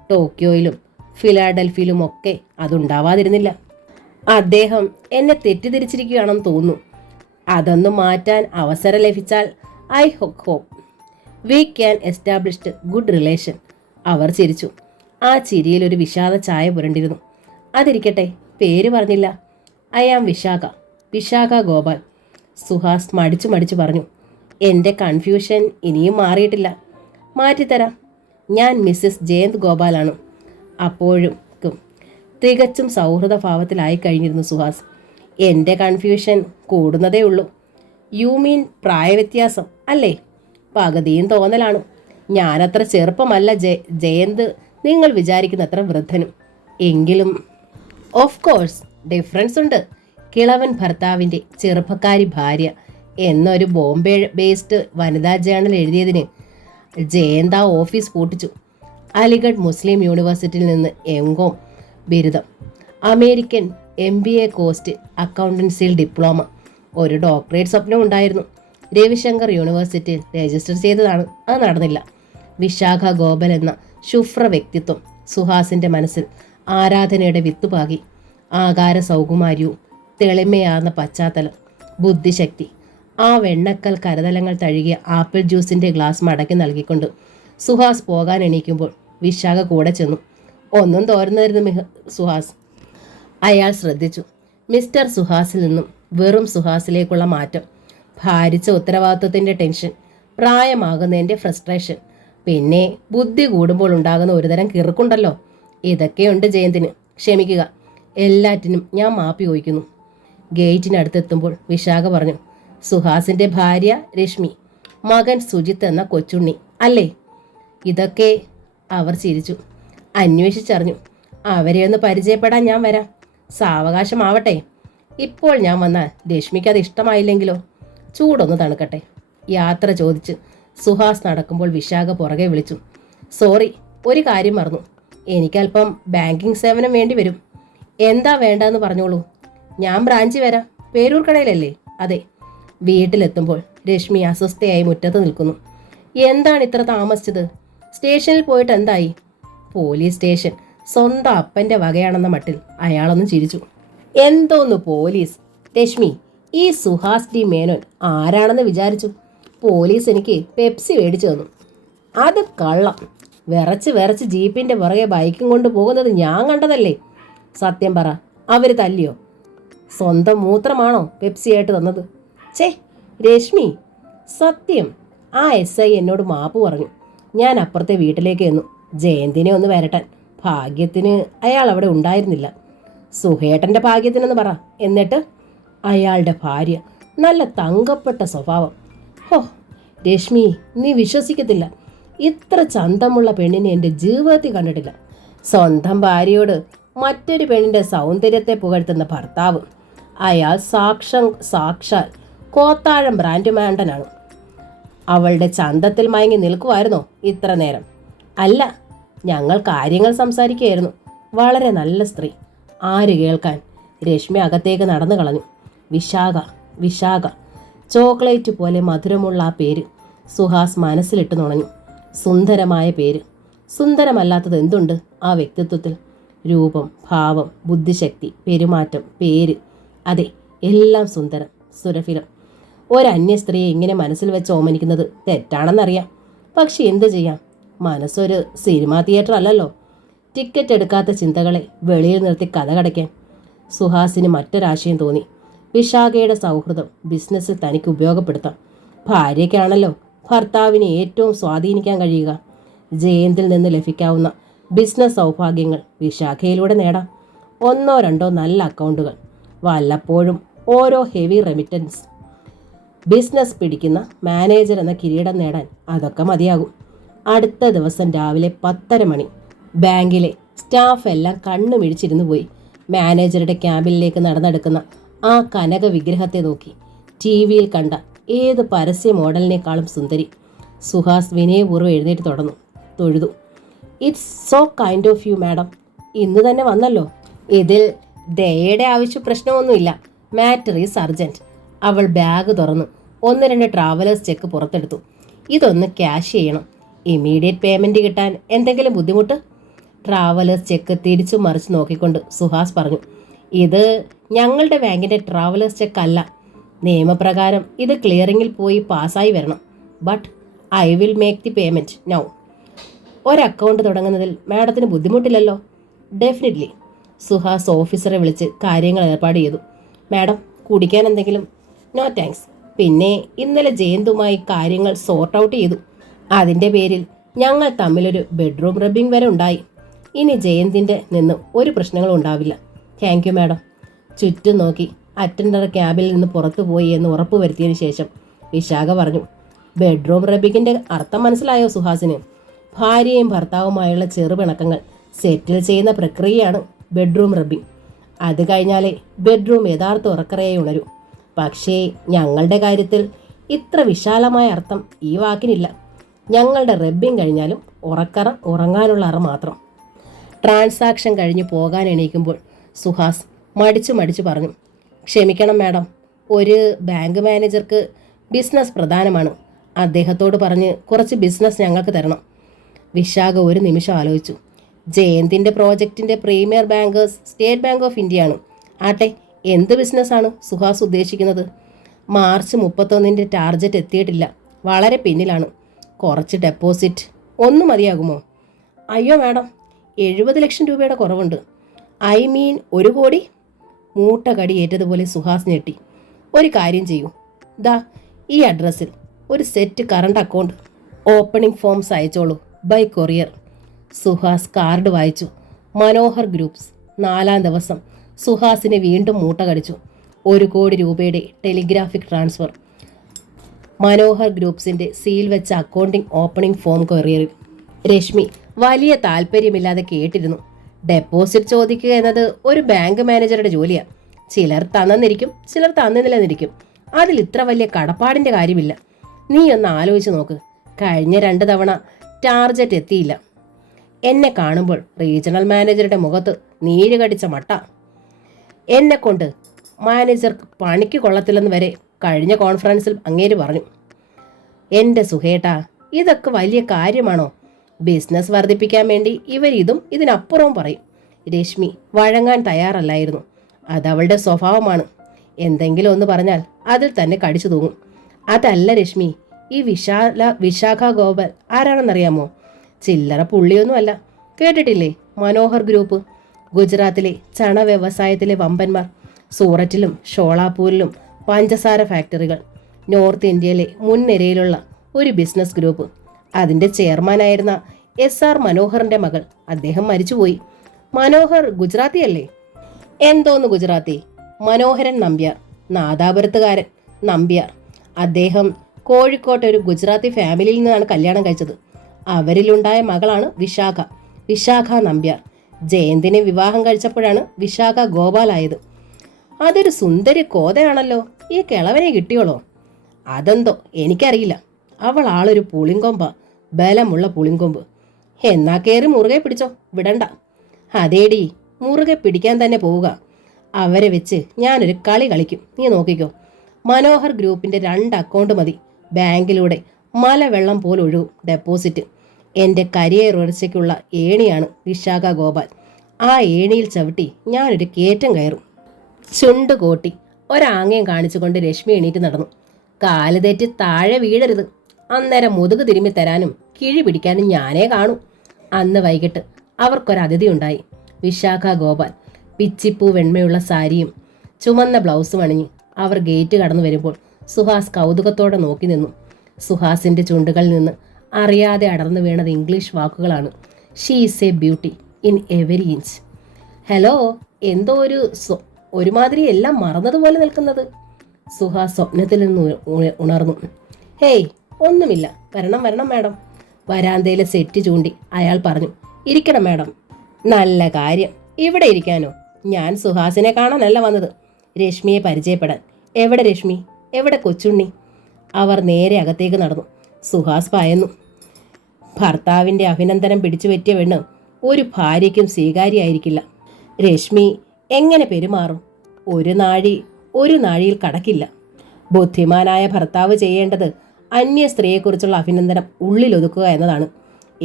ടോക്കിയോയിലും ഫിലാഡൽഫിയിലും ഒക്കെ അതുണ്ടാവാതിരുന്നില്ല. അദ്ദേഹം എന്നെ തെറ്റിദ്ധരിച്ചിരിക്കുകയാണെന്ന് തോന്നുന്നു. അതൊന്നും മാറ്റാൻ അവസരം ലഭിച്ചാൽ I hope we can established good relation. അവർ ചിരിച്ചു. ആ ചിരിയിൽ ഒരു വിഷാദ ചായ പുരണ്ടിരുന്നു. അതിരിക്കട്ടെ, പേര് പറഞ്ഞില്ല. I am Vishakha Gopal. സുഹാസ് മടിച്ചു പറഞ്ഞു. എൻ്റെ കൺഫ്യൂഷൻ ഇനിയും മാറിയിട്ടില്ല. മാറ്റിത്തരാം. ഞാൻ മിസ്സിസ് ജയന്ത് ഗോപാലാണ്. അപ്പോഴും തികച്ചും സൗഹൃദ ഭാവത്തിലായി കഴിഞ്ഞിരുന്നു സുഹാസ്. എൻ്റെ കൺഫ്യൂഷൻ കൂടുന്നതേ ഉള്ളൂ. യു മീൻ പ്രായവ്യത്യാസം അല്ലേ? പകുതിയും തോന്നലാണ്. ഞാനത്ര ചെറുപ്പമല്ല ജയന്ത്, നിങ്ങൾ വിചാരിക്കുന്നത്ര വൃദ്ധനും. എങ്കിലും ഓഫ് കോഴ്സ് ഡിഫറൻസ് ഉണ്ട്. കിളവൻ ഭർത്താവിൻ്റെ ചെറുപ്പക്കാരി ഭാര്യ എന്നൊരു ബോംബെ ബേസ്ഡ് വനിതാ ജേണൽ എഴുതിയതിന് ജയന്ത് ആ ഓഫീസ് പൂട്ടിച്ചു. അലിഗഡ് മുസ്ലിം യൂണിവേഴ്സിറ്റിയിൽ നിന്ന് എംകോം ബിരുദം, അമേരിക്കൻ MBA കോസ്റ്റ് അക്കൗണ്ടൻസിയിൽ ഡിപ്ലോമ, ഒരു ഡോക്ടറേറ്റ് സ്വപ്നം ഉണ്ടായിരുന്നു. രവിശങ്കർ യൂണിവേഴ്സിറ്റിയിൽ രജിസ്റ്റർ ചെയ്തതാണ്, അത് നടന്നില്ല. വിശാഖ ഗോപൽ എന്ന ശുഭ്ര വ്യക്തിത്വം സുഹാസിൻ്റെ മനസ്സിൽ ആരാധനയുടെ വിത്തുപാകി. ആകാര സൗകുമാര്യവും തെളിമയാർന്ന പശ്ചാത്തലം, ബുദ്ധിശക്തി. ആ വെണ്ണക്കൽ കരതലങ്ങൾ തഴുകിയ ആപ്പിൾ ജ്യൂസിൻ്റെ ഗ്ലാസ് മടക്കി നൽകിക്കൊണ്ട് സുഹാസ് പോകാൻ എണീക്കുമ്പോൾ വിശാഖ കൂടെ ചെന്നു. ഒന്നും തോരുന്നായിരുന്നു സുഹാസ്. അയാൾ ശ്രദ്ധിച്ചു. മിസ്റ്റർ സുഹാസിൽ നിന്നും വെറും സുഹാസിലേക്കുള്ള മാറ്റം, ഭാരിച്ച ഉത്തരവാദിത്വത്തിൻ്റെ ടെൻഷൻ, പ്രായമാകുന്നതിൻ്റെ ഫ്രസ്ട്രേഷൻ, പിന്നെ ബുദ്ധി കൂടുമ്പോൾ ഉണ്ടാകുന്ന ഒരുതരം കിറുക്കുണ്ടല്ലോ. ഇതൊക്കെയുണ്ട് ജയന്തിന്. ക്ഷമിക്കുക, എല്ലാറ്റിനും ഞാൻ മാപ്പി ചോദിക്കുന്നു. ഗേറ്റിനടുത്തെത്തുമ്പോൾ വിശാഖ പറഞ്ഞു, സുഹാസിൻ്റെ ഭാര്യ രശ്മി, മകൻ സുജിത്ത് എന്ന കൊച്ചുണ്ണി അല്ലേ? ഇതൊക്കെ അവർ ചിരിച്ചു. അന്വേഷിച്ചറിഞ്ഞു. അവരെ ഒന്ന് പരിചയപ്പെടാൻ ഞാൻ വരാം. സാവകാശമാവട്ടെ. ഇപ്പോൾ ഞാൻ വന്നാൽ രശ്മിക്ക് അത് ഇഷ്ടമായില്ലെങ്കിലോ? ചൂടൊന്ന് തണുക്കട്ടെ. യാത്ര ചോദിച്ച് സുഹാസ് നടക്കുമ്പോൾ വിശാഖ പുറകെ വിളിച്ചു, സോറി, ഒരു കാര്യം മറന്നു. എനിക്കല്പം ബാങ്കിങ് സേവനം വേണ്ടി വരും. എന്താ വേണ്ടെന്ന് പറഞ്ഞോളൂ. ഞാൻ ബ്രാഞ്ചിൽ വരാം. പേരൂർക്കടയിലല്ലേ? അതെ. വീട്ടിലെത്തുമ്പോൾ രശ്മി അസ്വസ്ഥയായി മുറ്റത്ത് നിൽക്കുന്നു. എന്താണ് ഇത്ര താമസിച്ചത്? സ്റ്റേഷനിൽ പോയിട്ട് എന്തായി? പോലീസ് സ്റ്റേഷൻ സ്വന്തം അപ്പൻ്റെ വകയാണെന്ന മട്ടിൽ അയാളൊന്ന് ചിരിച്ചു. എന്തോന്ന് പോലീസ്? രശ്മി, ഈ സുഹാസ് ഡി മേനോൻ ആരാണെന്ന് വിചാരിച്ചു? പോലീസ് എനിക്ക് പെപ്സി മേടിച്ചു തന്നു. അത് കള്ളം. വിറച്ച് ജീപ്പിൻ്റെ പുറകെ ബൈക്കും കൊണ്ട് പോകുന്നത് ഞാൻ കണ്ടതല്ലേ. സത്യം പറ, അവർ തല്ലിയോ? സ്വന്തം മൂത്രമാണോ പെപ്സിയായിട്ട് തന്നത്? ഛേ രശ്മി, സത്യം. ആ SI എന്നോട് മാപ്പ് പറഞ്ഞു. ഞാൻ അപ്പുറത്തെ വീട്ടിലേക്ക് ചെന്നു ജയന്തിനെ ഒന്ന് വരട്ടാൻ. ഭാഗ്യത്തിന് അയാൾ അവിടെ ഉണ്ടായിരുന്നില്ല. സുഹേട്ടൻ്റെ ഭാഗ്യത്തിനെന്ന് പറ. എന്നിട്ട് അയാളുടെ ഭാര്യ, നല്ല തങ്കപ്പെട്ട സ്വഭാവം. ഹോ രശ്മി, നീ വിശ്വസിക്കത്തില്ല, ഇത്ര ചന്തമുള്ള പെണ്ണിനെ എൻ്റെ ജീവിതത്തിൽ കണ്ടിട്ടില്ല. സ്വന്തം ഭാര്യയോട് മറ്റൊരു പെണ്ണിൻ്റെ സൗന്ദര്യത്തെ പുകഴ്ത്തുന്ന ഭർത്താവ്. അയാൾ സാക്ഷാൽ കോത്താഴം ബ്രാൻഡ് മാണ്ടനാണ്. അവളുടെ ചന്തത്തിൽ മയങ്ങി നിൽക്കുമായിരുന്നോ ഇത്ര നേരം? അല്ല, ഞങ്ങൾ കാര്യങ്ങൾ സംസാരിക്കുകയായിരുന്നു. വളരെ നല്ല സ്ത്രീ. ആര് കേൾക്കാൻ? രശ്മി അകത്തേക്ക് നടന്നു കളഞ്ഞു. വിശാഖ. ചോക്ലേറ്റ് പോലെ മധുരമുള്ള ആ പേര് സുഹാസ് മനസ്സിലിട്ട് നുണഞ്ഞു. സുന്ദരമായ പേര്. സുന്ദരമല്ലാത്തത് എന്തുണ്ട് ആ വ്യക്തിത്വത്തിൽ? രൂപം, ഭാവം, ബുദ്ധിശക്തി, പെരുമാറ്റം, പേര്, അതെ, എല്ലാം സുന്ദരം, സുരഭിലം. ഒരന്യ സ്ത്രീയെ ഇങ്ങനെ മനസ്സിൽ വെച്ച് ഓമനിക്കുന്നത് തെറ്റാണെന്നറിയാം. പക്ഷെ എന്ത് ചെയ്യാം? മനസ്സൊരു സിനിമാ തിയേറ്റർ അല്ലല്ലോ. ടിക്കറ്റ് എടുക്കാത്ത ചിന്തകളെ വെളിയിൽ നിർത്തി കഥ കടയ്ക്കാൻ. സുഹാസിന് മറ്റൊരാശയം തോന്നി. വിശാഖയുടെ സൗഹൃദം ബിസിനസ്സിൽ തനിക്ക് ഉപയോഗപ്പെടുത്താം. ഭാര്യയ്ക്കാണല്ലോ ഭർത്താവിനെ ഏറ്റവും സ്വാധീനിക്കാൻ കഴിയുക. ജയന്തിൽ നിന്ന് ലഭിക്കാവുന്ന ബിസിനസ് സൗഭാഗ്യങ്ങൾ വിശാഖയിലൂടെ നേടാം. 1-2 നല്ല അക്കൗണ്ടുകൾ, വല്ലപ്പോഴും ഓരോ ഹെവി റെമിറ്റൻസ്. ബിസിനസ് പിടിക്കുന്ന മാനേജർ എന്ന കിരീടം നേടാൻ അതൊക്കെ മതിയാകും. അടുത്ത ദിവസം രാവിലെ 10:30 മണി. ബാങ്കിലെ സ്റ്റാഫ് എല്ലാം കണ്ണു മിഴിച്ചിരുന്നു പോയി. മാനേജറുടെ ക്യാബിനിലേക്ക് നടന്നെടുക്കുന്ന ആ കനക വിഗ്രഹത്തെ നോക്കി. TV-യിൽ കണ്ട ഏത് പരസ്യ മോഡലിനേക്കാളും സുന്ദരി. സുഹാസ് വിനയപൂർവ്വം എഴുന്നേറ്റ് തൊഴുതു. It's so kind of you madam. ഇന്ന് തന്നെ വന്നല്ലോ. ഇതിൽ ദയയുടെ ആവശ്യ പ്രശ്നമൊന്നുമില്ല. Matter is urgent. അവൾ ബാഗ് തുറന്നു 1-2 ട്രാവലേഴ്സ് ചെക്ക് പുറത്തെടുത്തു. ഇതൊന്ന് ക്യാഷ് ചെയ്യണം. ഇമ്മീഡിയറ്റ് പേയ്മെൻറ്റ് കിട്ടാൻ എന്തെങ്കിലും ബുദ്ധിമുട്ട്? ട്രാവലേഴ്സ് ചെക്ക് തിരിച്ചു മറിച്ച് നോക്കിക്കൊണ്ട് സുഹാസ് പറഞ്ഞു, ഇത് ഞങ്ങളുടെ ബാങ്കിൻ്റെ ട്രാവലേഴ്സ് ചെക്ക് അല്ല. നിയമപ്രകാരം ഇത് ക്ലിയറിങ്ങിൽ പോയി പാസ്സായി വരണം. But I will make the payment now. ഒരക്കൗണ്ട് തുടങ്ങുന്നതിൽ മാഡത്തിന് ബുദ്ധിമുട്ടില്ലല്ലോ? ഡെഫിനറ്റ്ലി. സുഹാസ് ഓഫീസറെ വിളിച്ച് കാര്യങ്ങൾ ഏർപ്പാട് ചെയ്തു. മാഡം, കുടിക്കാൻ എന്തെങ്കിലും? No thanks. പിന്നെ ഇന്നലെ ജയന്തുമായി കാര്യങ്ങൾ സോർട്ട് ഔട്ട് ചെയ്തു. അതിൻ്റെ പേരിൽ ഞങ്ങൾ തമ്മിലൊരു ബെഡ്റൂം റബ്ബിംഗ് വരെ ഉണ്ടായി. ഇനി ജയന്തിൻ്റെ നിന്ന് ഒരു പ്രശ്നങ്ങളും ഉണ്ടാവില്ല. Thank you madam. ചുറ്റും നോക്കി അറ്റൻഡർ ക്യാബിൽ നിന്ന് പുറത്തു പോയി എന്ന് ഉറപ്പ് വരുത്തിയതിനു ശേഷം വിശാഖ പറഞ്ഞു, ബെഡ്റൂം റബ്ബിങ്ങിൻ്റെ അർത്ഥം മനസ്സിലായോ സുഹാസിന്? ഭാര്യയും ഭർത്താവുമായുള്ള ചെറുപിണക്കങ്ങൾ സെറ്റിൽ ചെയ്യുന്ന പ്രക്രിയയാണ് ബെഡ്റൂം റബ്ബിംഗ്. അത് കഴിഞ്ഞാലേ ബെഡ്റൂം യഥാർത്ഥ ഉറക്കറയായി ഉണരൂ. പക്ഷേ ഞങ്ങളുടെ കാര്യത്തിൽ ഇത്ര വിശാലമായ അർത്ഥം ഈ വാക്കിനില്ല. ഞങ്ങളുടെ റബ്ബിംഗ് കഴിഞ്ഞാലും ഉറക്കറ ഉറങ്ങാനുള്ള അറ മാത്രം. ട്രാൻസാക്ഷൻ കഴിഞ്ഞ് പോകാൻ എണീക്കുമ്പോൾ സുഹാസ് മടിച്ചു പറഞ്ഞു, ക്ഷമിക്കണം മാഡം, ഒരു ബാങ്ക് മാനേജർക്ക് ബിസിനസ് പ്രധാനമാണ്. അദ്ദേഹത്തോട് പറഞ്ഞ് കുറച്ച് ബിസിനസ് ഞങ്ങൾക്ക് തരണം. വിശാഖ ഒരു നിമിഷം ആലോചിച്ചു. ജയന്തിൻ്റെ പ്രോജക്റ്റിൻ്റെ premier bankers state bank of ഇന്ത്യയാണ്. ആട്ടെ, എന്ത് ബിസിനസ്സാണ് സുഹാസ് ഉദ്ദേശിക്കുന്നത്? മാർച്ച് 31 ടാർജറ്റ് എത്തിയിട്ടില്ല, വളരെ പിന്നിലാണ്. കുറച്ച് ഡെപ്പോസിറ്റ് ഒന്നും മതിയാകുമോ? അയ്യോ മാഡം, 70 ലക്ഷം രൂപയുടെ കുറവുണ്ട്. ഐ മീൻ 1 കോടി. മൂട്ട കടിയേറ്റതുപോലെ സുഹാസ് ഞെട്ടി. ഒരു കാര്യം ചെയ്യൂ, ദാ ഈ അഡ്രസ്സിൽ ഒരു set current account opening forms അയച്ചോളൂ, ബൈ കൊറിയർ. സുഹാസ് കാർഡ് വായിച്ചു. മനോഹർ ഗ്രൂപ്പ്സ്. 4-ാം ദിവസം സുഹാസിനെ വീണ്ടും മൂട്ട കടിച്ചു. 1 കോടി രൂപയുടെ ടെലിഗ്രാഫിക് ട്രാൻസ്ഫർ. മനോഹർ ഗ്രൂപ്പ്സിൻ്റെ സീൽ വെച്ച അക്കൗണ്ടിംഗ് ഓപ്പണിംഗ് ഫോം കൊറിയറിൽ. രശ്മി വലിയ താല്പര്യമില്ലാതെ കേട്ടിരുന്നു. ഡെപ്പോസിറ്റ് ചോദിക്കുക എന്നത് ഒരു ബാങ്ക് മാനേജറുടെ ജോലിയാണ്. ചിലർ തന്നിരിക്കും, ചിലർ തന്നില്ലെന്നിരിക്കും. അതിൽ ഇത്ര വലിയ കടപ്പാടിൻ്റെ കാര്യമില്ല. നീ ഒന്ന് ആലോചിച്ച് നോക്ക്. കഴിഞ്ഞ 2 തവണ ടാർജറ്റ് എത്തിയില്ല. എന്നെ കാണുമ്പോൾ റീജിയണൽ മാനേജറുടെ മുഖത്ത് നീര് കടിച്ച മട്ട. എന്നെക്കൊണ്ട് മാനേജർക്ക് പണിക്ക് കൊള്ളത്തില്ലെന്ന് വരെ കഴിഞ്ഞ കോൺഫറൻസിൽ അങ്ങേര് പറഞ്ഞു. എൻ്റെ സുഹേട്ടാ, ഇതൊക്കെ വലിയ കാര്യമാണോ? ബിസിനസ് വർദ്ധിപ്പിക്കാൻ വേണ്ടി ഇവരിതും ഇതിനപ്പുറവും പറയും. രശ്മി വഴങ്ങാൻ തയ്യാറല്ലായിരുന്നു. അതവളുടെ സ്വഭാവമാണ്. എന്തെങ്കിലും ഒന്ന് പറഞ്ഞാൽ അതിൽ തന്നെ കടിച്ചു തൂങ്ങും. അതല്ല രശ്മി, ഈ വിശാഖ ഗോപാൽ ആരാണെന്നറിയാമോ? ചില്ലറ പുള്ളിയൊന്നുമല്ല. കേട്ടിട്ടില്ലേ മനോഹർ ഗ്രൂപ്പ്? ഗുജറാത്തിലെ ചണ വ്യവസായത്തിലെ വമ്പന്മാർ. സൂററ്റിലും ഷോളാപൂരിലും പഞ്ചസാര ഫാക്ടറികൾ. നോർത്ത് ഇന്ത്യയിലെ മുൻനിരയിലുള്ള ഒരു ബിസിനസ് ഗ്രൂപ്പ്. അതിൻ്റെ ചെയർമാനായിരുന്ന SR മനോഹറിൻ്റെ മകൾ. അദ്ദേഹം മരിച്ചുപോയി. മനോഹർ ഗുജറാത്തിയല്ലേ? എന്തോന്ന് ഗുജറാത്തി? മനോഹരൻ നമ്പ്യാർ, നാദാപുരത്തുകാരൻ നമ്പ്യാർ. അദ്ദേഹം കോഴിക്കോട്ടെ ഒരു ഗുജറാത്തി ഫാമിലിയിൽ നിന്നാണ് കല്യാണം കഴിച്ചത്. അവരിലുണ്ടായ മകളാണ് വിശാഖ നമ്പ്യാർ. ജയന്തിനെ വിവാഹം കഴിച്ചപ്പോഴാണ് വിശാഖ ഗോപാലായത്. അതൊരു സുന്ദരി കോതയാണല്ലോ. ഈ കിളവനെ കിട്ടിയോളോ? അതെന്തോ എനിക്കറിയില്ല. അവൾ ആളൊരു പുളിങ്കൊമ്പ, ബലമുള്ള പുളിങ്കൊമ്പ്. എന്നാ കയറി മുറുകെ പിടിച്ചോ, വിടണ്ട. അതേടി, മുറുകെ പിടിക്കാൻ തന്നെ പോവുക. അവരെ വെച്ച് ഞാനൊരു കളി കളിക്കും, നീ നോക്കിക്കോ. മനോഹർ ഗ്രൂപ്പിൻ്റെ 2 അക്കൗണ്ട് മതി. ബാങ്കിലൂടെ മലവെള്ളം പോലെ ഒഴുകും ഡെപ്പോസിറ്റ്. എൻ്റെ കരിയർ ഉയർച്ചയ്ക്കുള്ള ഏണിയാണ് വിശാഖ ഗോപാൽ. ആ ഏണിയിൽ ചവിട്ടി ഞാനൊരു കയറ്റം കയറും. ചുണ്ടുകൂട്ടി ഒരാംഗ്യം കാണിച്ചുകൊണ്ട് രശ്മി എണീറ്റ് നടന്നു. കാല് തെറ്റി താഴെ വീഴരുത്. അന്നേരം മുതുക് തിരുമ്മി തരാനും കിഴി പിടിക്കാനും ഞാനേ കാണൂ. അന്ന് വൈകിട്ട് അവർക്കൊരതിഥി ഉണ്ടായി. വിശാഖ ഗോപാൽ പിച്ചിപ്പൂ വെണ്മയുള്ള സാരിയും ചുമന്ന ബ്ലൗസും അണിഞ്ഞ് അവർ ഗേറ്റ് കടന്നു വരുമ്പോൾ സുഹാസ് കൗതുകത്തോടെ നോക്കി നിന്നു. സുഹാസിൻ്റെ ചുണ്ടുകളിൽ നിന്ന് അറിയാതെ അടർന്നു വീണത് ഇംഗ്ലീഷ് വാക്കുകളാണ്. She is A beauty in every inch. Hello, എന്തോ ഒരുമാതിരി എല്ലാം മറന്നതുപോലെ നിൽക്കുന്നത്. സുഹാസ് സ്വപ്നത്തിൽ നിന്ന് ഉണർന്നു. ഹേയ്, ഒന്നുമില്ല, വരണം മാഡം. വരാന്തയിലെ സെറ്റ് ചൂണ്ടി അയാൾ പറഞ്ഞു. ഇരിക്കണം മാഡം. നല്ല കാര്യം. ഇവിടെ ഇരിക്കാനോ? ഞാൻ സുഹാസിനെ കാണാനല്ല വന്നത്, രശ്മിയെ പരിചയപ്പെടാൻ. എവിടെ രശ്മി? എവിടെ കൊച്ചുണ്ണി? അവർ നേരെ അകത്തേക്ക് നടന്നു. സുഹാസ് ഭയന്നു. ഭർത്താവിൻ്റെ അഭിനന്ദനം പിടിച്ചു പറ്റിയ പെണ്ണ് ഒരു ഭാര്യയ്ക്കും സ്വീകാര്യമായിരിക്കില്ല. രശ്മി എങ്ങനെ പെരുമാറും? ഒരു നാഴിയിൽ കടക്കില്ല. ബുദ്ധിമാനായ ഭർത്താവ് ചെയ്യേണ്ടത് അന്യ സ്ത്രീയെക്കുറിച്ചുള്ള അഭിനന്ദനം ഉള്ളിലൊതുക്കുക എന്നതാണ്.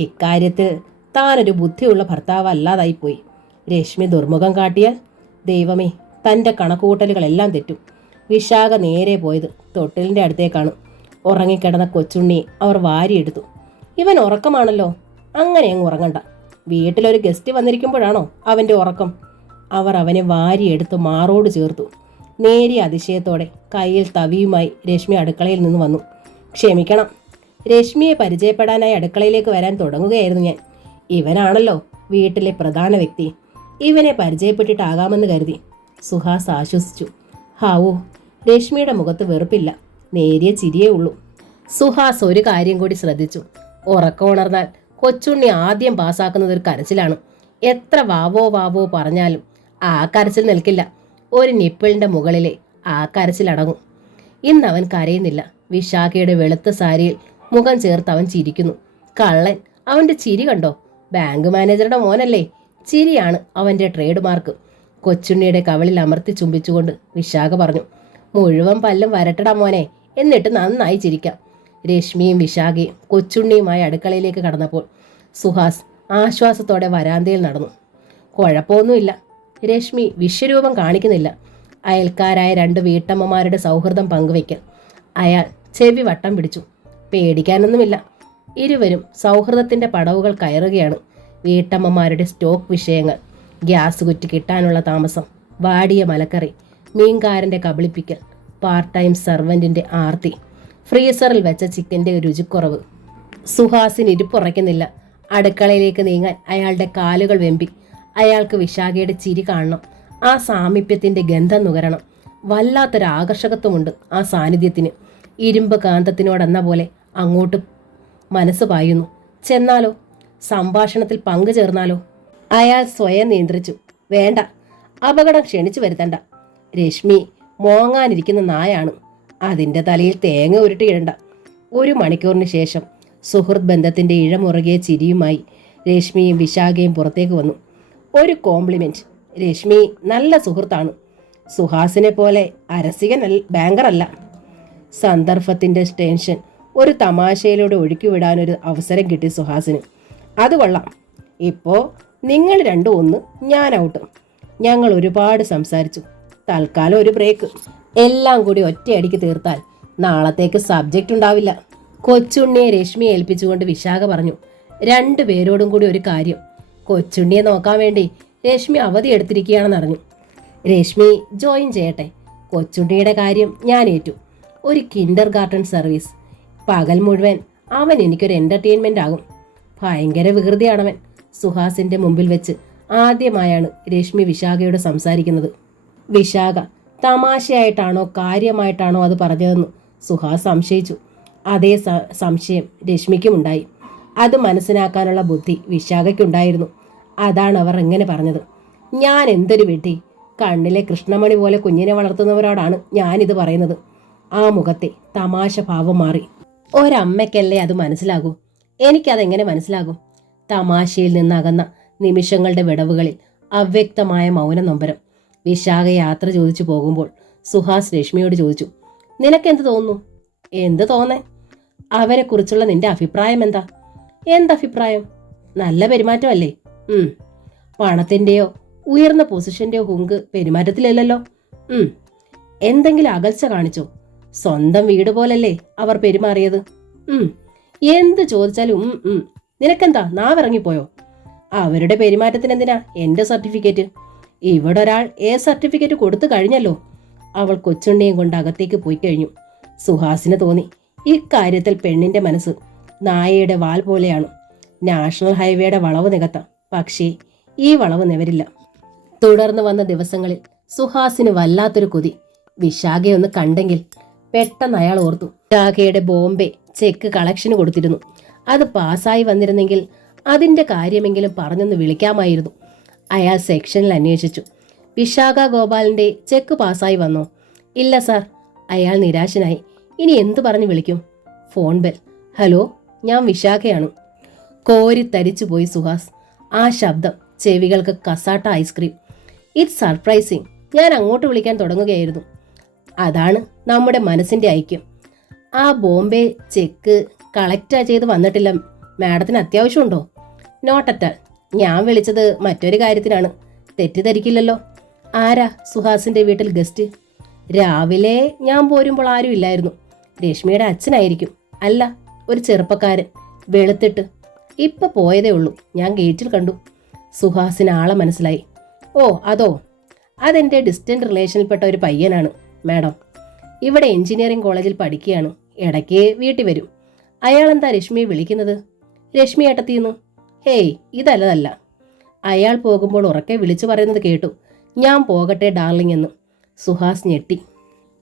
ഇക്കാര്യത്തിൽ താനൊരു ബുദ്ധിയുള്ള ഭർത്താവ് അല്ലാതായിപ്പോയി. രശ്മി ദുർമുഖം കാട്ടിയാൽ ദൈവമേ, തൻ്റെ കണക്കുകൂട്ടലുകളെല്ലാം തെറ്റും. വിശാഖ നേരെ പോയത് തൊട്ടിലിൻ്റെ അടുത്തേക്കാണ്. ഉറങ്ങിക്കിടന്ന കൊച്ചുണ്ണിയെ അവർ വാരിയെടുത്തു. ഇവൻ ഉറക്കമാണല്ലോ, അങ്ങനെ അങ്ങ് ഉറങ്ങണ്ട. വീട്ടിലൊരു ഗസ്റ്റ് വന്നിരിക്കുമ്പോഴാണോ അവൻ്റെ ഉറക്കം? അവർ അവനെ വാരിയെടുത്ത് മാറോട് ചേർത്തു. നേരിയ അതിശയത്തോടെ കയ്യിൽ തവിയുമായി രശ്മി അടുക്കളയിൽ നിന്ന് വന്നു. ക്ഷമിക്കണം, രശ്മിയെ പരിചയപ്പെടാനായി അടുക്കളയിലേക്ക് വരാൻ തുടങ്ങുകയായിരുന്നു ഞാൻ. ഇവനാണല്ലോ വീട്ടിലെ പ്രധാന വ്യക്തി. ഇവനെ പരിചയപ്പെട്ടിട്ടാകാമെന്ന് കരുതി. സുഹാസ് ആശ്വസിച്ചു. ഹാവൂ, രശ്മിയുടെ മുഖത്ത് വെറുപ്പില്ല, നേരിയ ചിരിയേ ഉള്ളൂ. സുഹാസ് ഒരു കാര്യം കൂടി ശ്രദ്ധിച്ചു. ഉറക്കം ഉണർന്നാൽ കൊച്ചുണ്ണി ആദ്യം പാസ്സാക്കുന്നത് ഒരു കരച്ചിലാണ്. എത്ര വാവോ വാവോ പറഞ്ഞാലും ആ കരച്ചിൽ നിൽക്കില്ല. ഒരു നിപ്പിളിന്റെ മുകളിലെ ആ കരച്ചിലടങ്ങും. ഇന്ന് അവൻ കരയുന്നില്ല. വിശാഖയുടെ വെളുത്ത സാരിയിൽ മുഖം ചേർത്ത് അവൻ ചിരിക്കുന്നു. കള്ളൻ, അവന്റെ ചിരി കണ്ടോ? ബാങ്ക് മാനേജറുടെ മോനല്ലേ? ചിരിയാണ് അവന്റെ ട്രേഡ് മാർക്ക്. കൊച്ചുണ്ണിയുടെ കവളിൽ അമർത്തി ചുംബിച്ചുകൊണ്ട് വിശാഖ പറഞ്ഞു, മുഴുവൻ പല്ലും വരട്ടടാ മോനെ, എന്നിട്ട് നന്നായി ചിരിക്കാം. രശ്മിയും വിശാഖയും കൊച്ചുണ്ണിയുമായി അടുക്കളയിലേക്ക് കടന്നപ്പോൾ സുഹാസ് ആശ്വാസത്തോടെ വരാന്തയിൽ നടന്നു. കുഴപ്പമൊന്നുമില്ല. രശ്മി വിശ്വരൂപം കാണിക്കുന്നില്ല. അയൽക്കാരായ 2 വീട്ടമ്മമാരുടെ സൗഹൃദം പങ്കുവയ്ക്കൽ. അയാൾ ചെവി വട്ടം പിടിച്ചു. പേടിക്കാനൊന്നുമില്ല. ഇരുവരും സൗഹൃദത്തിന്റെ പടവുകൾ കയറുകയാണ്. വീട്ടമ്മമാരുടെ സ്റ്റോക്ക് വിഷയങ്ങൾ, ഗ്യാസ് കുറ്റി കിട്ടാനുള്ള താമസം, വാടിയ മലക്കറി, മീൻകാരന്റെ കബളിപ്പിക്കൽ, പാർട്ട് ടൈം സർവന്റിന്റെ ആർത്തി, ഫ്രീസറിൽ വെച്ച ചിക്കന്റെ രുചിക്കുറവ്. സുഹാസിന് ഇരിപ്പുറയ്ക്കുന്നില്ല. അടുക്കളയിലേക്ക് നീങ്ങാൻ അയാളുടെ കാലുകൾ വെമ്പി. അയാൾക്ക് വിശാഖയുടെ ചിരി കാണണം. ആ സാമീപ്യത്തിന്റെ ഗന്ധം നുകരണം. വല്ലാത്തൊരാകർഷകത്വമുണ്ട് ആ സാന്നിധ്യത്തിന്. ഇരുമ്പ് കാന്തത്തിനോടെന്ന പോലെ അങ്ങോട്ട് മനസ്സ് പായുന്നു. ചെന്നാലോ? സംഭാഷണത്തിൽ പങ്കുചേർന്നാലോ? അയാൾ സ്വയം നിയന്ത്രിച്ചു. വേണ്ട, അപകടം ക്ഷണിച്ചു വരുത്തണ്ട. രശ്മി മോങ്ങാനിരിക്കുന്ന നായാണ്. അതിൻ്റെ തലയിൽ തേങ്ങ ഉരുട്ടിയിടണ്ട. 1 മണിക്കൂറിന് ശേഷം സുഹൃത്ത് ബന്ധത്തിന്റെ ഇഴമുറുകിയ ചിരിയുമായി രശ്മിയും വിശാഖയും പുറത്തേക്ക് വന്നു. ഒരു കോംപ്ലിമെന്റ്. രശ്മി നല്ല സുഹൃത്താണ്. സുഹാസിനെ പോലെ അരസികൻ ബാങ്കറല്ല. സന്ദർഭത്തിന്റെ ടെൻഷൻ ഒരു തമാശയിലൂടെ ഒഴുക്കിവിടാനൊരു അവസരം കിട്ടി സുഹാസിന്. അത് കൊള്ളാം. ഇപ്പോൾ നിങ്ങൾ രണ്ടും ഒന്ന്, ഞാൻ ഔട്ട്. ഞങ്ങൾ ഒരുപാട് സംസാരിച്ചു. തൽക്കാലം ഒരു ബ്രേക്ക്. എല്ലാം കൂടി ഒറ്റയടിക്ക് തീർത്താൽ നാളത്തേക്ക് സബ്ജക്റ്റ് ഉണ്ടാവില്ല. കൊച്ചുണ്ണിയെ രശ്മിയെ ഏൽപ്പിച്ചുകൊണ്ട് വിശാഖ പറഞ്ഞു. 2 പേരോടും കൂടി ഒരു കാര്യം. കൊച്ചുണ്ണിയെ നോക്കാൻ വേണ്ടി രശ്മി അവധി എടുത്തിരിക്കുകയാണെന്നറിഞ്ഞു. രശ്മി ജോയിൻ ചെയ്യട്ടെ. കൊച്ചുണ്ണിയുടെ കാര്യം ഞാൻ ഏറ്റു. ഒരു കിൻഡർ ഗാർട്ടൻ സർവീസ്. പകൽ മുഴുവൻ അവൻ എനിക്കൊരു എന്റർടൈൻമെന്റ് ആകും. ഭയങ്കര വികൃതിയാണവൻ. സുഹാസിന്റെ മുമ്പിൽ വെച്ച് ആദ്യമായാണ് രശ്മി വിശാഖയോട് സംസാരിക്കുന്നത്. വിശാഖ തമാശയായിട്ടാണോ കാര്യമായിട്ടാണോ അത് പറഞ്ഞതെന്ന് സുഹാസ് സംശയിച്ചു. അതേ സംശയം രശ്മിക്കുമുണ്ടായി. അത് മനസ്സിലാക്കാനുള്ള ബുദ്ധി വിശാഖയ്ക്കുണ്ടായിരുന്നു. അതാണ് അവർ എങ്ങനെ പറഞ്ഞത്. ഞാൻ എന്തൊരു വെട്ടി. കണ്ണിലെ കൃഷ്ണമണി പോലെ കുഞ്ഞിനെ വളർത്തുന്നവരോടാണ് ഞാനിത് പറയുന്നത്. ആ മുഖത്തെ തമാശ ഭാവം മാറി. ഒരമ്മയ്ക്കല്ലേ അത് മനസ്സിലാകൂ. എനിക്കതെങ്ങനെ മനസ്സിലാകും? തമാശയിൽ നിന്നകന്ന നിമിഷങ്ങളുടെ വിടവുകളിൽ അവ്യക്തമായ മൗന നൊമ്പരം. വിശാഖ യാത്ര ചോദിച്ചു പോകുമ്പോൾ സുഹാസ് രശ്മിയോട് ചോദിച്ചു, നിനക്കെന്ത് തോന്നുന്നു? എന്ത് തോന്നേ? അവരെക്കുറിച്ചുള്ള നിന്റെ അഭിപ്രായം എന്താ? എന്തഭിപ്രായം? നല്ല പെരുമാറ്റമല്ലേ? പണത്തിൻ്റെയോ ഉയർന്ന പൊസിഷൻ്റെയോ ഹുങ്ക് പെരുമാറ്റത്തിലല്ലല്ലോ. എന്തെങ്കിലും അകൽച്ച കാണിച്ചോ? സ്വന്തം വീട് പോലല്ലേ അവർ പെരുമാറിയത്. എന്ത് ചോദിച്ചാലും നിനക്കെന്താ നാവിറങ്ങിപ്പോയോ? അവരുടെ പെരുമാറ്റത്തിന് എന്തിനാ എൻ്റെ സർട്ടിഫിക്കറ്റ്? ഇവിടെ ഒരാൾ സർട്ടിഫിക്കറ്റ് കൊടുത്തു കഴിഞ്ഞല്ലോ. അവൾ കൊച്ചുണ്ണിയും കൊണ്ട് അകത്തേക്ക് പോയി കഴിഞ്ഞു. സുഹാസിന് തോന്നി ഇക്കാര്യത്തിൽ പെണ്ണിന്റെ മനസ്സ് നായയുടെ വാൽ പോലെയാണ്. നാഷണൽ ഹൈവേയുടെ വളവ് നികത്താം, പക്ഷേ ഈ വളവ് നിവരില്ല. തുടർന്ന് വന്ന ദിവസങ്ങളിൽ സുഹാസിന് വല്ലാത്തൊരു കൊതി. വിശാഖയൊന്ന് കണ്ടെങ്കിൽ. പെട്ടെന്ന് അയാൾ ഓർത്തു, വിശാഖയുടെ ബോംബെ ചെക്ക് കളക്ഷന് കൊടുത്തിരുന്നു. അത് പാസ്സായി വന്നിരുന്നെങ്കിൽ അതിന്റെ കാര്യമെങ്കിലും പറഞ്ഞൊന്ന് വിളിക്കാമായിരുന്നു. അയാൾ സെക്ഷനിൽ അന്വേഷിച്ചു. വിശാഖ ഗോപാലിന്റെ ചെക്ക് പാസ്സായി വന്നോ? ഇല്ല സാർ. അയാൾ നിരാശനായി. ഇനി എന്തു പറഞ്ഞു വിളിക്കും? Phone bell. ഹലോ, ഞാൻ വിശാഖയാണ്. കോരിത്തരിച്ചുപോയി സുഹാസ്. ആ ശബ്ദം ചെവികൾക്ക് കസാട്ട ഐസ്ക്രീം. It's surprising. ഞാൻ അങ്ങോട്ട് വിളിക്കാൻ തുടങ്ങുകയായിരുന്നു. അതാണ് നമ്മുടെ മനസ്സിന്റെ ഐക്യം. ആ ബോംബെ ചെക്ക് കളക്ട് ചെയ്ത് വന്നിട്ടില്ല. മാഡത്തിന് അത്യാവശ്യമുണ്ടോ? Not at all. ഞാൻ വിളിച്ചത് മറ്റൊരു കാര്യത്തിനാണ്. തെറ്റിദ്ധരിക്കില്ലല്ലോ. ആരാ സുഹാസിന്റെ വീട്ടിൽ ഗസ്റ്റ്? രാവിലെ ഞാൻ പോരുമ്പോൾ ആരും ഇല്ലായിരുന്നു. രശ്മിയുടെ അച്ഛനായിരിക്കും. അല്ല, ഒരു ചെറുപ്പക്കാരൻ, വെളുത്തിട്ട്. ഇപ്പൊ പോയതേ ഉള്ളൂ. ഞാൻ ഗേറ്റിൽ കണ്ടു. സുഹാസിന് ആളെ മനസ്സിലായി. ഓ അതോ, അതെന്റെ ഡിസ്റ്റന്റ് റിലേഷനിൽപ്പെട്ട ഒരു പയ്യനാണ് മാഡം. ഇവിടെ എഞ്ചിനീയറിംഗ് കോളേജിൽ പഠിക്കുകയാണ്. ഇടയ്ക്ക് വീട്ടിൽ വരും. അയാളെന്താ രശ്മിയെ വിളിക്കുന്നത്? രശ്മി ഏട്ടത്തിന്ന്. ഹേയ്, ഇതല്ലതല്ല. അയാൾ പോകുമ്പോൾ ഉറക്കെ വിളിച്ചു പറയുന്നത് കേട്ടു, ഞാൻ പോകട്ടെ ഡാർലിംഗ് എന്ന്. സുഹാസ് ഞെട്ടി.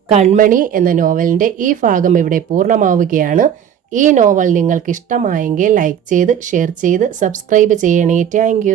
കൺമണി എന്ന നോവലിൻ്റെ ഈ ഭാഗം ഇവിടെ പൂർണ്ണമാവുകയാണ്. ഈ നോവൽ നിങ്ങൾക്ക് ഇഷ്ടമായെങ്കിൽ ലൈക്ക് ചെയ്ത് ഷെയർ ചെയ്ത് സബ്സ്ക്രൈബ് ചെയ്യണേ. താങ്ക്